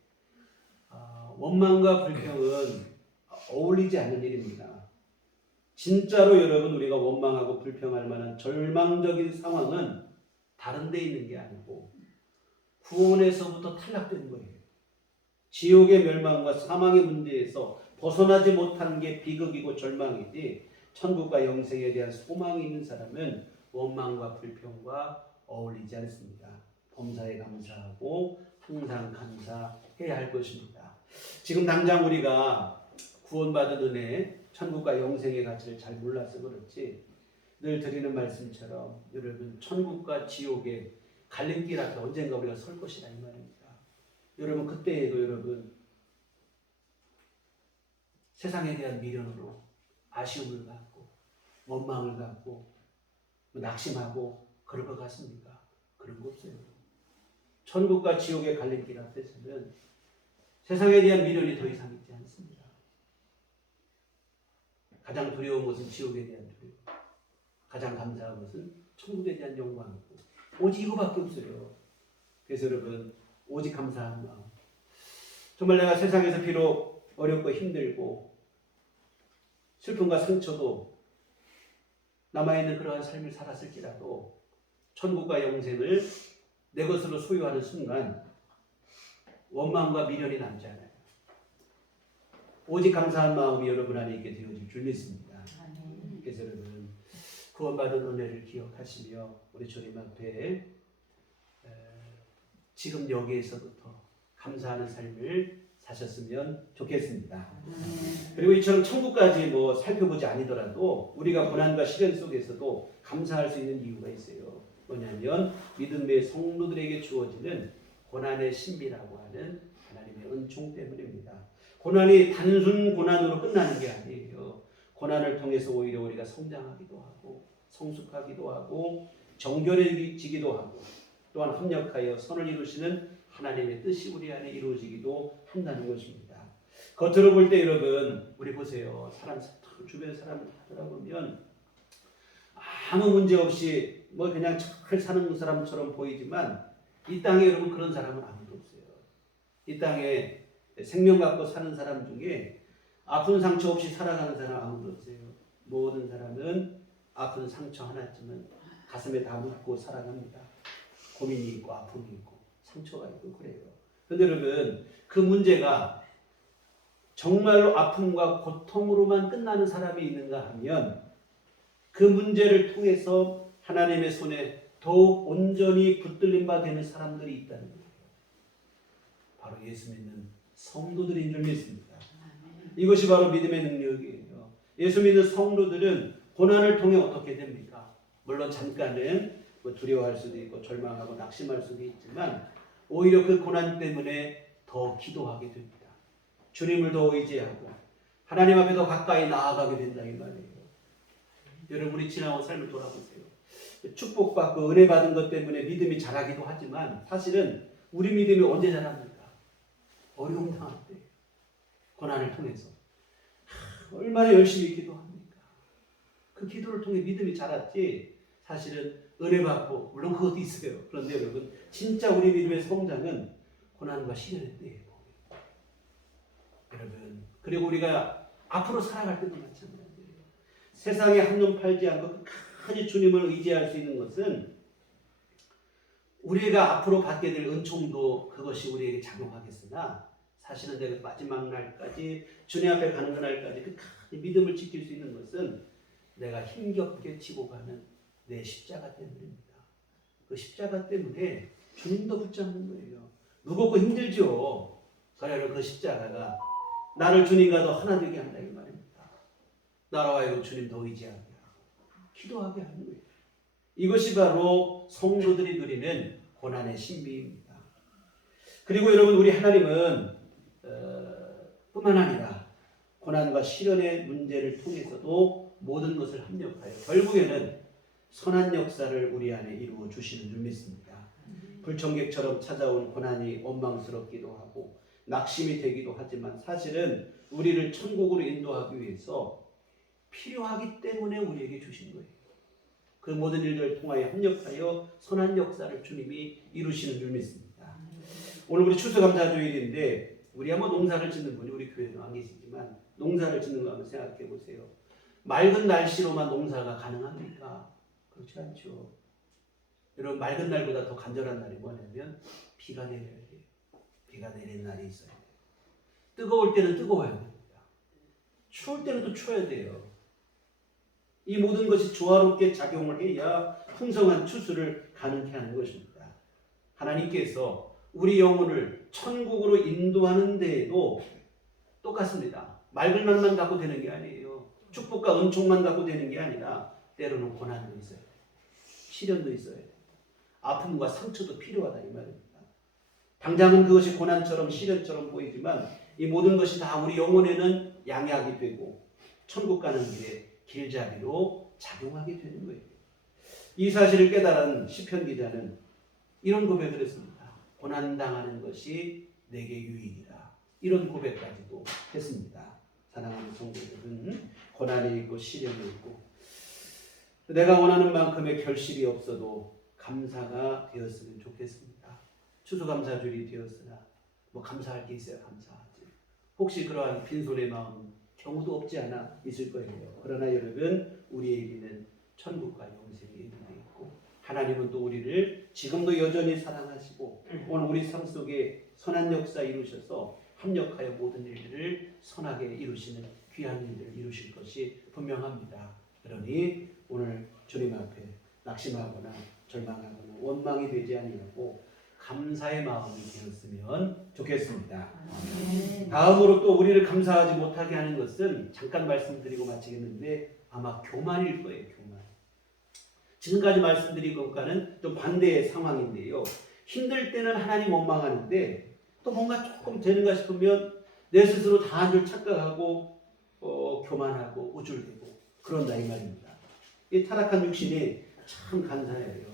원망과 불평은 어울리지 않는 일입니다. 진짜로 여러분 우리가 원망하고 불평할 만한 절망적인 상황은 다른 데 있는 게 아니고 구원에서부터 탈락된 거예요. 지옥의 멸망과 사망의 문제에서 벗어나지 못한 게 비극이고 절망이지 천국과 영생에 대한 소망이 있는 사람은 원망과 불평과 어울리지 않습니다. 범사에 감사하고 항상 감사해야 할 것입니다. 지금 당장 우리가 구원받은 은혜, 천국과 영생의 가치를 잘 몰라서 그렇지 늘 드리는 말씀처럼 여러분 천국과 지옥의 갈림길 앞에 언젠가 우리가 설 것이라 이 말입니다. 여러분 그때에도 여러분 세상에 대한 미련으로 아쉬움을 갖고 원망을 갖고 낙심하고 그럴 것 같습니까? 그런 거 없어요. 천국과 지옥의 갈림길 앞에서는 세상에 대한 미련이 더 이상 있지 않습니다. 가장 두려운 것은 지옥에 대한 두려움, 가장 감사한 것은 천국에 대한 영광이고 오직 이거밖에 없어요. 그래서 여러분 오직 감사한 마음. 정말 내가 세상에서 비록 어렵고 힘들고 슬픔과 상처도 남아있는 그러한 삶을 살았을지라도 천국과 영생을 내 것으로 소유하는 순간 원망과 미련이 남지 않아요. 오직 감사한 마음이 여러분 안에 있게 되어질 줄 믿습니다. 그래서 여러분 구원받은 은혜를 기억하시며 우리 주님 앞에 지금 여기에서부터 감사하는 삶을 사셨으면 좋겠습니다. 그리고 이처럼 천국까지 뭐 살펴보지 아니더라도 우리가 고난과 시련 속에서도 감사할 수 있는 이유가 있어요. 뭐냐면 믿음의 성도들에게 주어지는 고난의 신비라고 하는 하나님의 은총 때문입니다. 고난이 단순 고난으로 끝나는 게 아니에요. 고난을 통해서 오히려 우리가 성장하기도 하고 성숙하기도 하고 정결해지기도 하고 또한 합력하여 선을 이루시는 하나님의 뜻이 우리 안에 이루어지기도 한다는 것입니다. 겉으로 볼 때 여러분 우리 보세요. 주변 사람을 다 돌아보면 아무 문제 없이 뭐 그냥 잘 사는 사람처럼 보이지만 이 땅에 여러분 그런 사람은 아무도 없어요. 이 땅에 생명 갖고 사는 사람 중에 아픈 상처 없이 살아가는 사람 아무도 없어요. 모든 사람은 아픈 상처 하나쯤은 가슴에 다 묻고 살아갑니다. 고민이 있고 아픔이 있고 상처가 있고 그래요. 그런데 여러분 그 문제가 정말로 아픔과 고통으로만 끝나는 사람이 있는가 하면 그 문제를 통해서 하나님의 손에 더욱 온전히 붙들림 바 되는 사람들이 있다는 거예요. 바로 예수 믿는 성도들인 줄 믿습니다. 이것이 바로 믿음의 능력이에요. 예수 믿는 성도들은 고난을 통해 어떻게 됩니까? 물론 잠깐은 뭐 두려워할 수도 있고 절망하고 낙심할 수도 있지만 오히려 그 고난 때문에 더 기도하게 됩니다. 주님을 더 의지하고 하나님 앞에 더 가까이 나아가게 된다 이 말이에요. 여러분 우리 지나온 삶을 돌아보세요. 축복받고 은혜 받은 것 때문에 믿음이 자라기도 하지만 사실은 우리 믿음이 언제 자랍니까? 어려움 당할 때, 고난을 통해서 얼마나 열심히 기도합니까? 그 기도를 통해 믿음이 자랐지 사실은 은혜 받고 물론 그것도 있어요. 그런데 여러분 진짜 우리 믿음의 성장은 고난과 시련의 때예요. 여러분 그리고 우리가 앞으로 살아갈 때도 마찬가지예요. 세상에 한눈 팔지 않고 끝까지 주님을 의지할 수 있는 것은 우리가 앞으로 받게 될 은총도 그것이 우리에게 작용하겠으나 사실은 내가 마지막 날까지 주님 앞에 가는 그날까지 끝까지 믿음을 지킬 수 있는 것은 내가 힘겹게 지고 가는 내 십자가 때문입니다. 그 십자가 때문에 주님도 붙잡는 거예요. 무겁고 힘들죠. 그러나 그 십자가가 나를 주님과 더 하나 되게 한다 이 말입니다. 나라와 하여금 주님 더 의지하게 하고 기도하게 하는 거예요. 이것이 바로 성도들이 누리는 고난의 신비입니다. 그리고 여러분 우리 하나님은 뿐만 아니라 고난과 시련의 문제를 통해서도 모든 것을 합력하여 결국에는 선한 역사를 우리 안에 이루어 주시는 줄 믿습니다. 불청객처럼 찾아온 고난이 원망스럽기도 하고 낙심이 되기도 하지만 사실은 우리를 천국으로 인도하기 위해서 필요하기 때문에 우리에게 주신 거예요. 그 모든 일들을 통하여 합력하여 선한 역사를 주님이 이루시는 줄 믿습니다. 오늘 우리 추수감사주일인데 우리가 뭐 농사를 짓는 분이 우리 교회는 안 계시지만 농사를 짓는 거 한번 생각해 보세요. 맑은 날씨로만 농사가 가능합니까? 그렇지 않죠. 여러분 맑은 날보다 더 간절한 날이 뭐냐면 비가 내려야 돼요. 비가 내리는 날이 있어야 돼요. 뜨거울 때는 뜨거워야 됩니다. 추울 때는 또 추워야 돼요. 이 모든 것이 조화롭게 작용을 해야 풍성한 추수를 가능케 하는 것입니다. 하나님께서 우리 영혼을 천국으로 인도하는 데에도 똑같습니다. 맑은 날만 갖고 되는 게 아니에요. 축복과 은총만 갖고 되는 게 아니라 때로는 고난도 있어야 돼요. 시련도 있어야 돼요. 아픔과 상처도 필요하다 이 말입니다. 당장은 그것이 고난처럼 시련처럼 보이지만 이 모든 것이 다 우리 영혼에는 양약이 되고 천국 가는 길에 길잡이로 작용하게 되는 거예요. 이 사실을 깨달은 시편 기자는 이런 고백을 했습니다. 고난당하는 것이 내게 유익이다. 이런 고백까지도 했습니다. 사랑하는 성도들은 고난이 있고 시련이 있고 내가 원하는 만큼의 결실이 없어도 감사가 되었으면 좋겠습니다. 추수감사주일이 되었으나 뭐 감사할 게 있어야 감사하지. 혹시 그러한 빈손의 마음 경우도 없지 않아 있을 거예요. 그러나 여러분 우리에게는 천국과 영생이 있는데 있고 하나님은 또 우리를 지금도 여전히 사랑하시고 오늘 우리 삶 속에 선한 역사 이루셔서 합력하여 모든 일들을 선하게 이루시는 귀한 일들을 이루실 것이 분명합니다. 그러니 오늘 주님 앞에 낙심하거나 절망하거나 원망이 되지 아니하고 감사의 마음이 되었으면 좋겠습니다. 다음으로 또 우리를 감사하지 못하게 하는 것은 잠깐 말씀드리고 마치겠는데 아마 교만일 거예요. 교만. 지금까지 말씀드린 것과는 좀 반대의 상황인데요. 힘들 때는 하나님 원망하는데 또 뭔가 조금 되는가 싶으면 내 스스로 다 한 줄 착각하고 교만하고 우쭐대고 그런다 이 말입니다. 이 타락한 육신이 참 간사해요.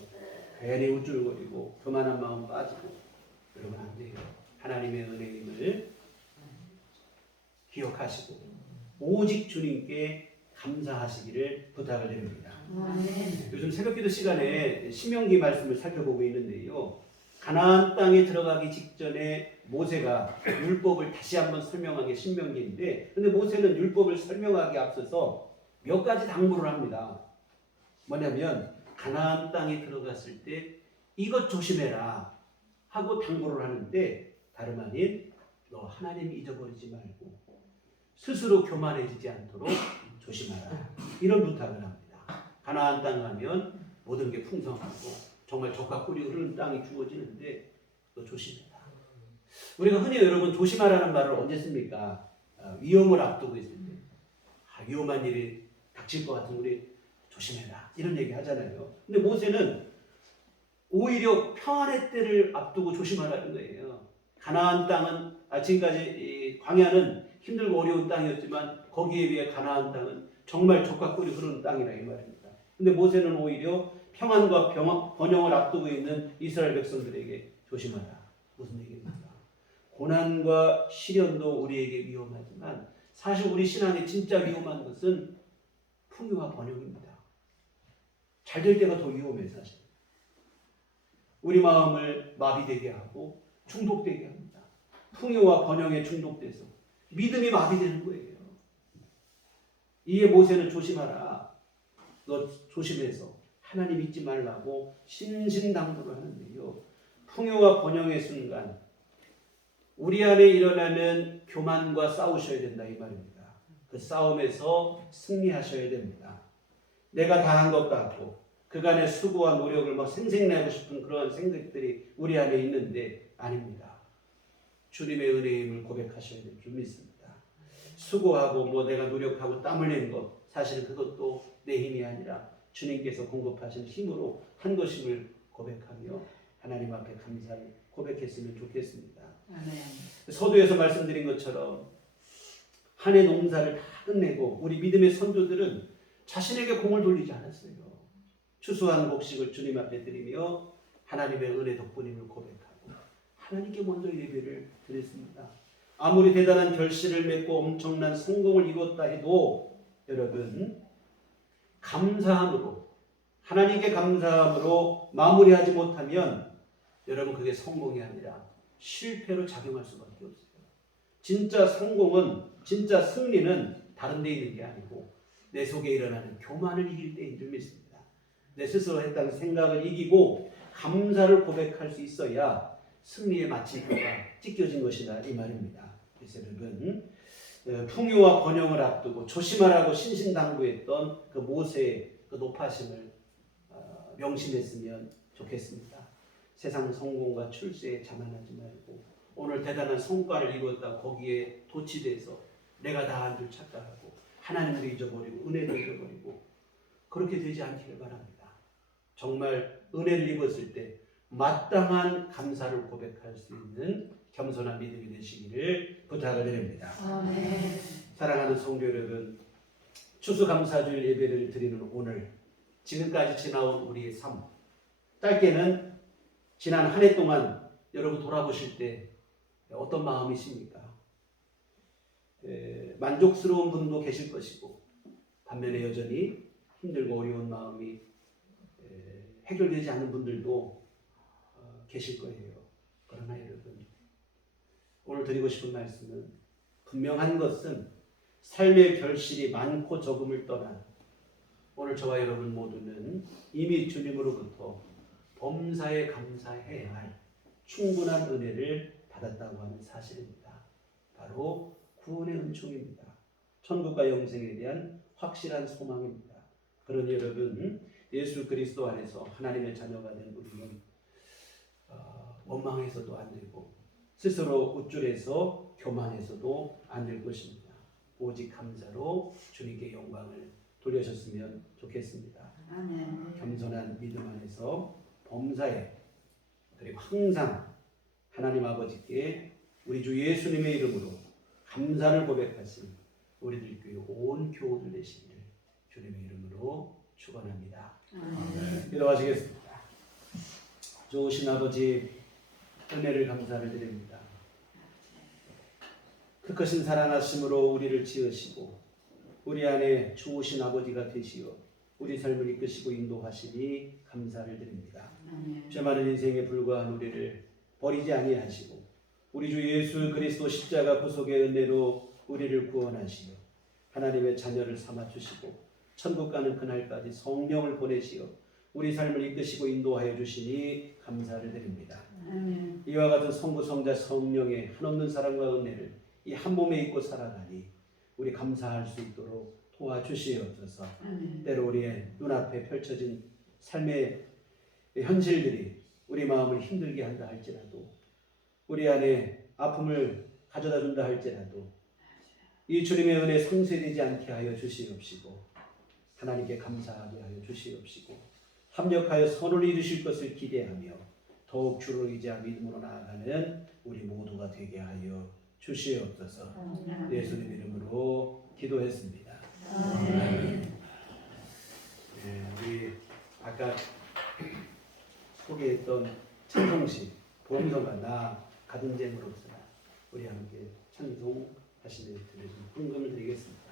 괜히 우쭐거리고 교만한 마음 빠지고 그러면 안 돼요. 하나님의 은혜임을 기억하시고 오직 주님께 감사하시기를 부탁을 드립니다. 요즘 새벽기도 시간에 신명기 말씀을 살펴보고 있는데요. 가나안 땅에 들어가기 직전에 모세가 율법을 다시 한번 설명한 게 신명기인데 근데 모세는 율법을 설명하기 앞서서 몇 가지 당부를 합니다. 뭐냐면 가나안 땅에 들어갔을 때 이것 조심해라 하고 당부를 하는데 다름 아닌 너 하나님 잊어버리지 말고 스스로 교만해지지 않도록 조심하라 이런 부탁을 합니다. 가나안 땅 가면 모든 게 풍성하고 정말 젖과 꿀이 흐르는 땅이 주어지는데 너 조심해라. 우리가 흔히 여러분 조심하라는 말을 언제 씁니까? 위험을 앞두고 있을 때 위험한 일이 닥칠 것 같으면 우리 조심해라 이런 얘기 하잖아요. 근데 모세는 오히려 평안의 때를 앞두고 조심하라는 거예요. 가나안 땅은 지금까지 이 광야는 힘들고 어려운 땅이었지만 거기에 비해 가나안 땅은 정말 젖과 꿀이 흐르는 땅이라 이 말입니다. 근데 모세는 오히려 평안과 번영을 앞두고 있는 이스라엘 백성들에게 조심하라. 무슨 얘기입니까? 고난과 시련도 우리에게 위험하지만 사실 우리 신앙에 진짜 위험한 것은 풍요와 번영입니다. 잘 될 때가 더 위험해 사실. 우리 마음을 마비되게 하고 중독되게 합니다. 풍요와 번영에 중독돼서 믿음이 마비되는 거예요. 이에 모세는 조심하라. 너 조심해서 하나님 잊지 말라고 신신당부를 하는데요. 풍요와 번영의 순간 우리 안에 일어나는 교만과 싸우셔야 된다 이 말입니다. 그 싸움에서 승리하셔야 됩니다. 내가 다 한 것 같고 그간의 수고와 노력을 막 생색내고 싶은 그런 생각들이 우리 안에 있는데 아닙니다. 주님의 은혜임을 고백하셔야 될 줄 믿습니다. 수고하고 뭐 내가 노력하고 땀 흘린 것 사실은 그것도 내 힘이 아니라 주님께서 공급하신 힘으로 한 것임을 고백하며 하나님 앞에 감사를 고백했으면 좋겠습니다. 아멘. 서두에서 말씀드린 것처럼 한 해 농사를 다 끝내고 우리 믿음의 선조들은 자신에게 공을 돌리지 않았어요. 추수한 곡식을 주님 앞에 드리며 하나님의 은혜 덕분임을 고백하고 하나님께 먼저 예배를 드렸습니다. 아무리 대단한 결실을 맺고 엄청난 성공을 이뤘다 해도 여러분 감사함으로 하나님께 감사함으로 마무리하지 못하면 여러분 그게 성공이 아니라 실패로 작용할 수밖에 없어요. 진짜 성공은 진짜 승리는 다른 데 있는 게 아니고 내 속에 일어나는 교만을 이길 때인 줄 믿습니다. 내 스스로 했다는 생각을 이기고 감사를 고백할 수 있어야 승리의 마침표가 찍혀진 것이다 이 말입니다. 그래서 여러분 풍요와 번영을 앞두고 조심하라고 신신당부했던 그 모세의 그 높아심을 명심했으면 좋겠습니다. 세상 성공과 출세에 자만하지 말고 오늘 대단한 성과를 이루었다 거기에 도취돼서 내가 다 한 줄 착각하고 하나님도 잊어버리고 은혜도 잊어버리고 그렇게 되지 않기를 바랍니다. 정말 은혜를 입었을 때 마땅한 감사를 고백할 수 있는 겸손한 믿음이 되시기를 부탁을 드립니다. 아멘. 사랑하는 성도 여러분, 추수감사주일 예배를 드리는 오늘 지금까지 지나온 우리의 삶 짧게는 지난 한 해 동안 여러분 돌아보실 때 어떤 마음이십니까? 만족스러운 분도 계실 것이고 반면에 여전히 힘들고 어려운 마음이 해결되지 않는 분들도 계실 거예요. 그러나 여러분 오늘 드리고 싶은 말씀은 분명한 것은 삶의 결실이 많고 적음을 떠나 오늘 저와 여러분 모두는 이미 주님으로부터 범사에 감사해야 할 충분한 은혜를 받았다고 하는 사실입니다. 바로 구원의 은총입니다. 천국과 영생에 대한 확실한 소망입니다. 그러니 여러분 예수 그리스도 안에서 하나님의 자녀가 된 우리는 원망해서도 안 되고 스스로 우쭐해서 교만해서도 안 될 것입니다. 오직 감사로 주님께 영광을 돌려주셨으면 좋겠습니다. 아멘. 겸손한 믿음 안에서 범사에 그리고 항상 하나님 아버지께 우리 주 예수님의 이름으로 감사를 고백하신 우리들 교회 온 교우들 되시기를 주님의 이름으로 축원합니다. 아멘. 기도하시겠습니다. 좋으신 아버지 은혜를 감사를 드립니다. 그 크신 사랑하심으로 우리를 지으시고 우리 안에 좋으신 아버지가 되시어 우리 삶을 이끄시고 인도하시니 감사를 드립니다. 아멘. 죄 많은 인생에 불과한 우리를 버리지 아니하시고 우리 주 예수 그리스도 십자가 구속의 은혜로 우리를 구원하시며 하나님의 자녀를 삼아 주시고 천국 가는 그날까지 성령을 보내시어 우리 삶을 이끄시고 인도하여 주시니 감사를 드립니다. 아멘. 이와 같은 성부 성자 성령의 한없는 사랑과 은혜를 이 한 몸에 입고 살아가니 우리 감사할 수 있도록 도와주시옵소서. 아멘. 때로 우리의 눈앞에 펼쳐진 삶의 현실들이 우리 마음을 힘들게 한다 할지라도 우리 안에 아픔을 가져다 준다 할지라도 이 주님의 은혜 상쇄되지 않게 하여 주시옵시고 하나님께 감사하게 하여 주시옵시고 합력하여 선을 이루실 것을 기대하며 더욱 주를 의지하며 믿음으로 나아가는 우리 모두가 되게 하여 주시옵소서. 예수님 이름으로 기도했습니다. 우리 아까 소개했던 찬송시 보험성가 나 가진 재물 없으나 우리 함께 찬송하시는 헌금을 드리겠습니다.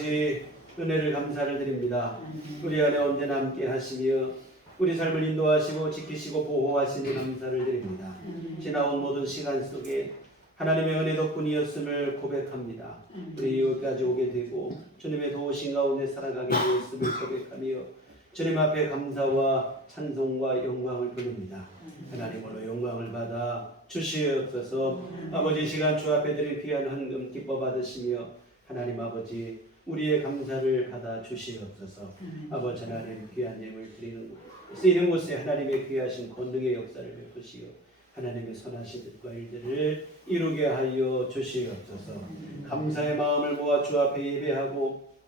아버지 은혜를 감사를 드립니다. 우리 안에 언제나 함께 하시며 우리 삶을 인도하시고 지키시고 보호하시니 감사를 드립니다. 지나온 모든 시간 속에 하나님의 은혜 덕분이었음을 고백합니다. 우리 여기까지 오게 되고 주님의 도우신 가운데 살아가게 되었음을 고백하며 주님 앞에 감사와 찬송과 영광을 부릅니다. 하나님으로 영광을 받아 주시옵소서. 아버지 시간 주 앞에 드린 귀한 헌금 기뻐 받으시며 하나님 아버지 우리의 감사를 받아 주시옵소서. 아버지 하나님 귀한 예물 드리는 쓰이는 곳에 하나님의 귀하신 권능의 역사를 베푸시어 하나님의 선하신 뜻과 일들을 이루게 하여 주시옵소서. 감사의 마음을 모아 주 앞에 예배하고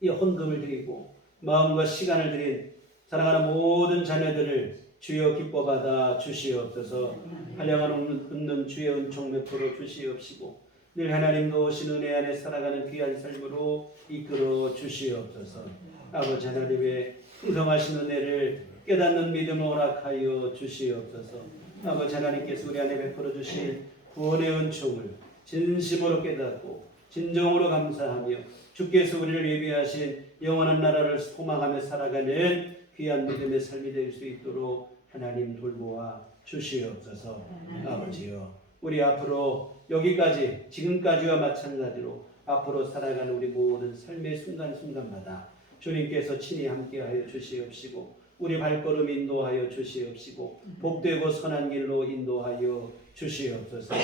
이 헌금을 드리고 마음과 시간을 드린 사랑하는 모든 자녀들을 주여 기뻐 받아 주시옵소서. 한량한 없는 주의 은총 베풀어 주시옵시고 늘 하나님 도우신 은혜 안에 살아가는 귀한 삶으로 이끌어 주시옵소서. 아버지 하나님의 풍성하신 은혜를 깨닫는 믿음을 허락하여 주시옵소서. 아버지 하나님께서 우리 안에 베풀어 주신 구원의 은총을 진심으로 깨닫고 진정으로 감사하며 주께서 우리를 예비하신 영원한 나라를 소망하며 살아가는 귀한 믿음의 삶이 될 수 있도록 하나님 돌보아 주시옵소서. 아버지여 우리 앞으로 여기까지 지금까지와 마찬가지로 앞으로 살아가는 우리 모든 삶의 순간순간마다 주님께서 친히 함께하여 주시옵시고 우리 발걸음 인도하여 주시옵시고 복되고 선한 길로 인도하여 주시옵소서.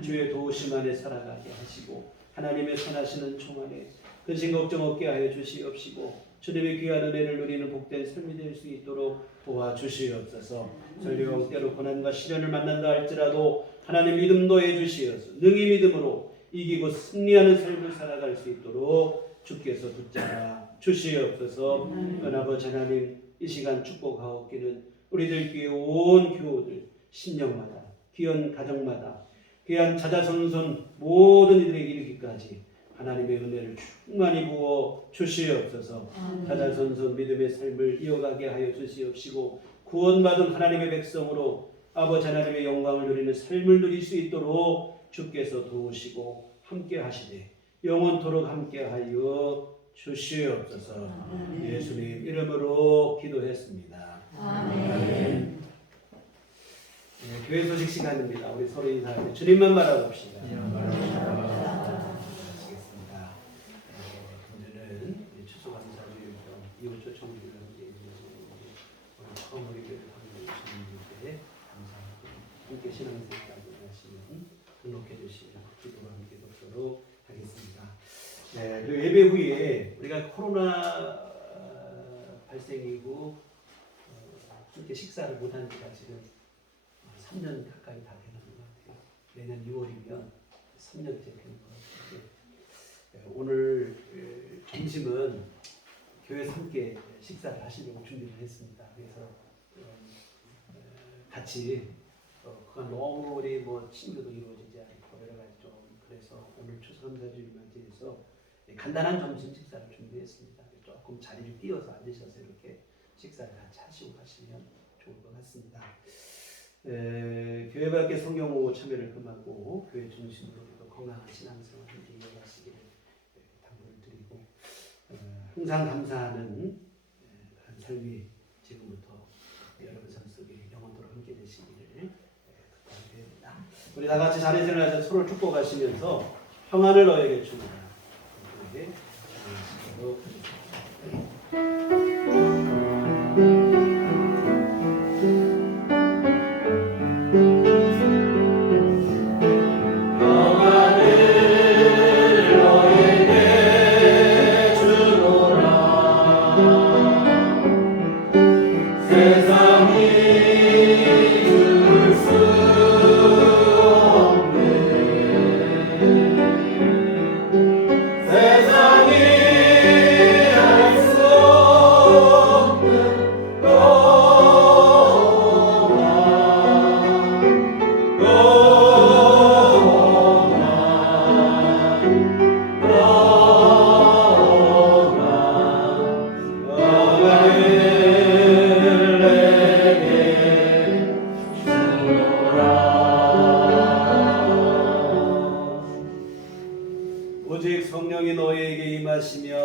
주의 도우심 안에 살아가게 하시고 하나님의 선하시는 총 안에 근심 걱정 없게 하여 주시옵시고 주님의 귀한 은혜를 누리는 복된 삶이 될 수 있도록 도와주시옵소서. 설령 때로 고난과 시련을 만난다 할지라도 하나님 믿음도 해주시옵소서. 능히 믿음으로 이기고 승리하는 삶을 살아갈 수 있도록 주께서 붙잡아 주시옵소서. 아버지 하나님 이 시간 축복하옵기는 우리들 귀여운 교우들 신령마다 귀한 가정마다 귀한 자자손손 모든 이들에게 이르기까지 하나님의 은혜를 충만히 부어 주시옵소서. 자자손손 믿음의 삶을 이어가게 하여 주시옵시고 구원받은 하나님의 백성으로 아버지 하나님의 영광을 누리는 삶을 누릴 수 있도록 주께서 도우시고 함께 하시되 영원토록 함께 하여 주시옵소서. 예수님 이름으로 기도했습니다. 아멘. 네, 교회 소식 시간입니다. 우리 서로 인사하며 주님만 바라봅시다. 하시겠습니다. 오늘은 추수감사주일 이웃 초청주를 오늘 처음 우리 교회를 방문해 주신 분께 감사하고 함께 신앙생활을 하시면 등록해 주시면 기도와 함께 돕도록 하겠습니다. 네, 그 예배 후에 우리가 코로나 발생 이후 함께 식사를 못한 지가 지금 3년 가까이 다 되는 것 같아요. 내년 6월이면 3년째 되는 것 같아요. 오늘 점심은 교회에서 함께 식사를 하시려고 준비를 했습니다. 그래서 같이 그간 너무 우리 친구도 이루어지지 않고 여러 가지 좀 그래서 오늘 추수감사주일 맞이해서 간단한 점심 식사를 준비했습니다. 조금 자리를 띄워서 앉으셔서 이렇게 식사를 같이 하시고 가시면 좋을 것 같습니다. 교회 밖에 성경호 참여를 금하고 교회 중심으로 건강한 신앙생활을 이어가시기를 당부를 드리고 항상 감사하는 그런 삶이 지금부터 여러분 삶 속에 영원토록 함께 되시기를 부탁드립니다. 우리 다 같이 자리에서 일어나서 서로를 축복하시면서 평안을 너에게 주노라.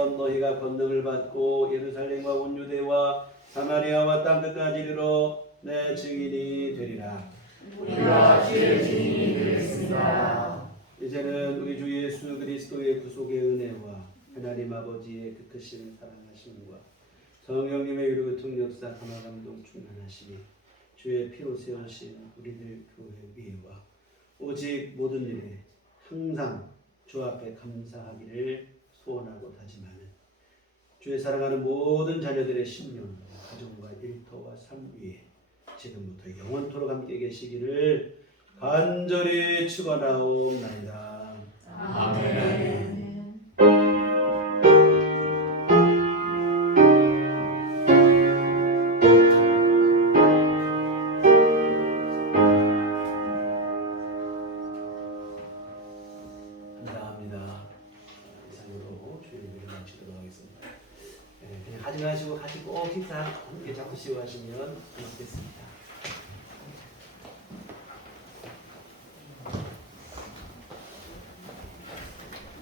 하면 너희가 권능을 받고 예루살렘과 온 유대와 사마리아와 땅 끝까지 이르러 내 증인이 되리라. 우리가 주의 증인이 되겠습니다. 이제는 우리 주 예수 그리스도의 구속의 은혜와 하나님 아버지의 그 크신 사랑하심과 성령님의 위로 통역사 감화 감동 충만하심이 주의 피로 세우신 우리들 교회 위에와 오직 모든 일에 항상 주 앞에 감사하기를 소원하고 다짐하는 주의 사랑하는 모든 자녀들의 심령과 가정과 일터와 삶 위에 지금부터 영원토록 함께 계시기를 간절히 축원하옵나이다. 아멘. 감사합니다. 이상으로 주일 예배를 마치도록 하겠습니다. 그냥 하지 마시고 같이 꼭 식사 함께 잡수시고 하시면 좋겠습니다.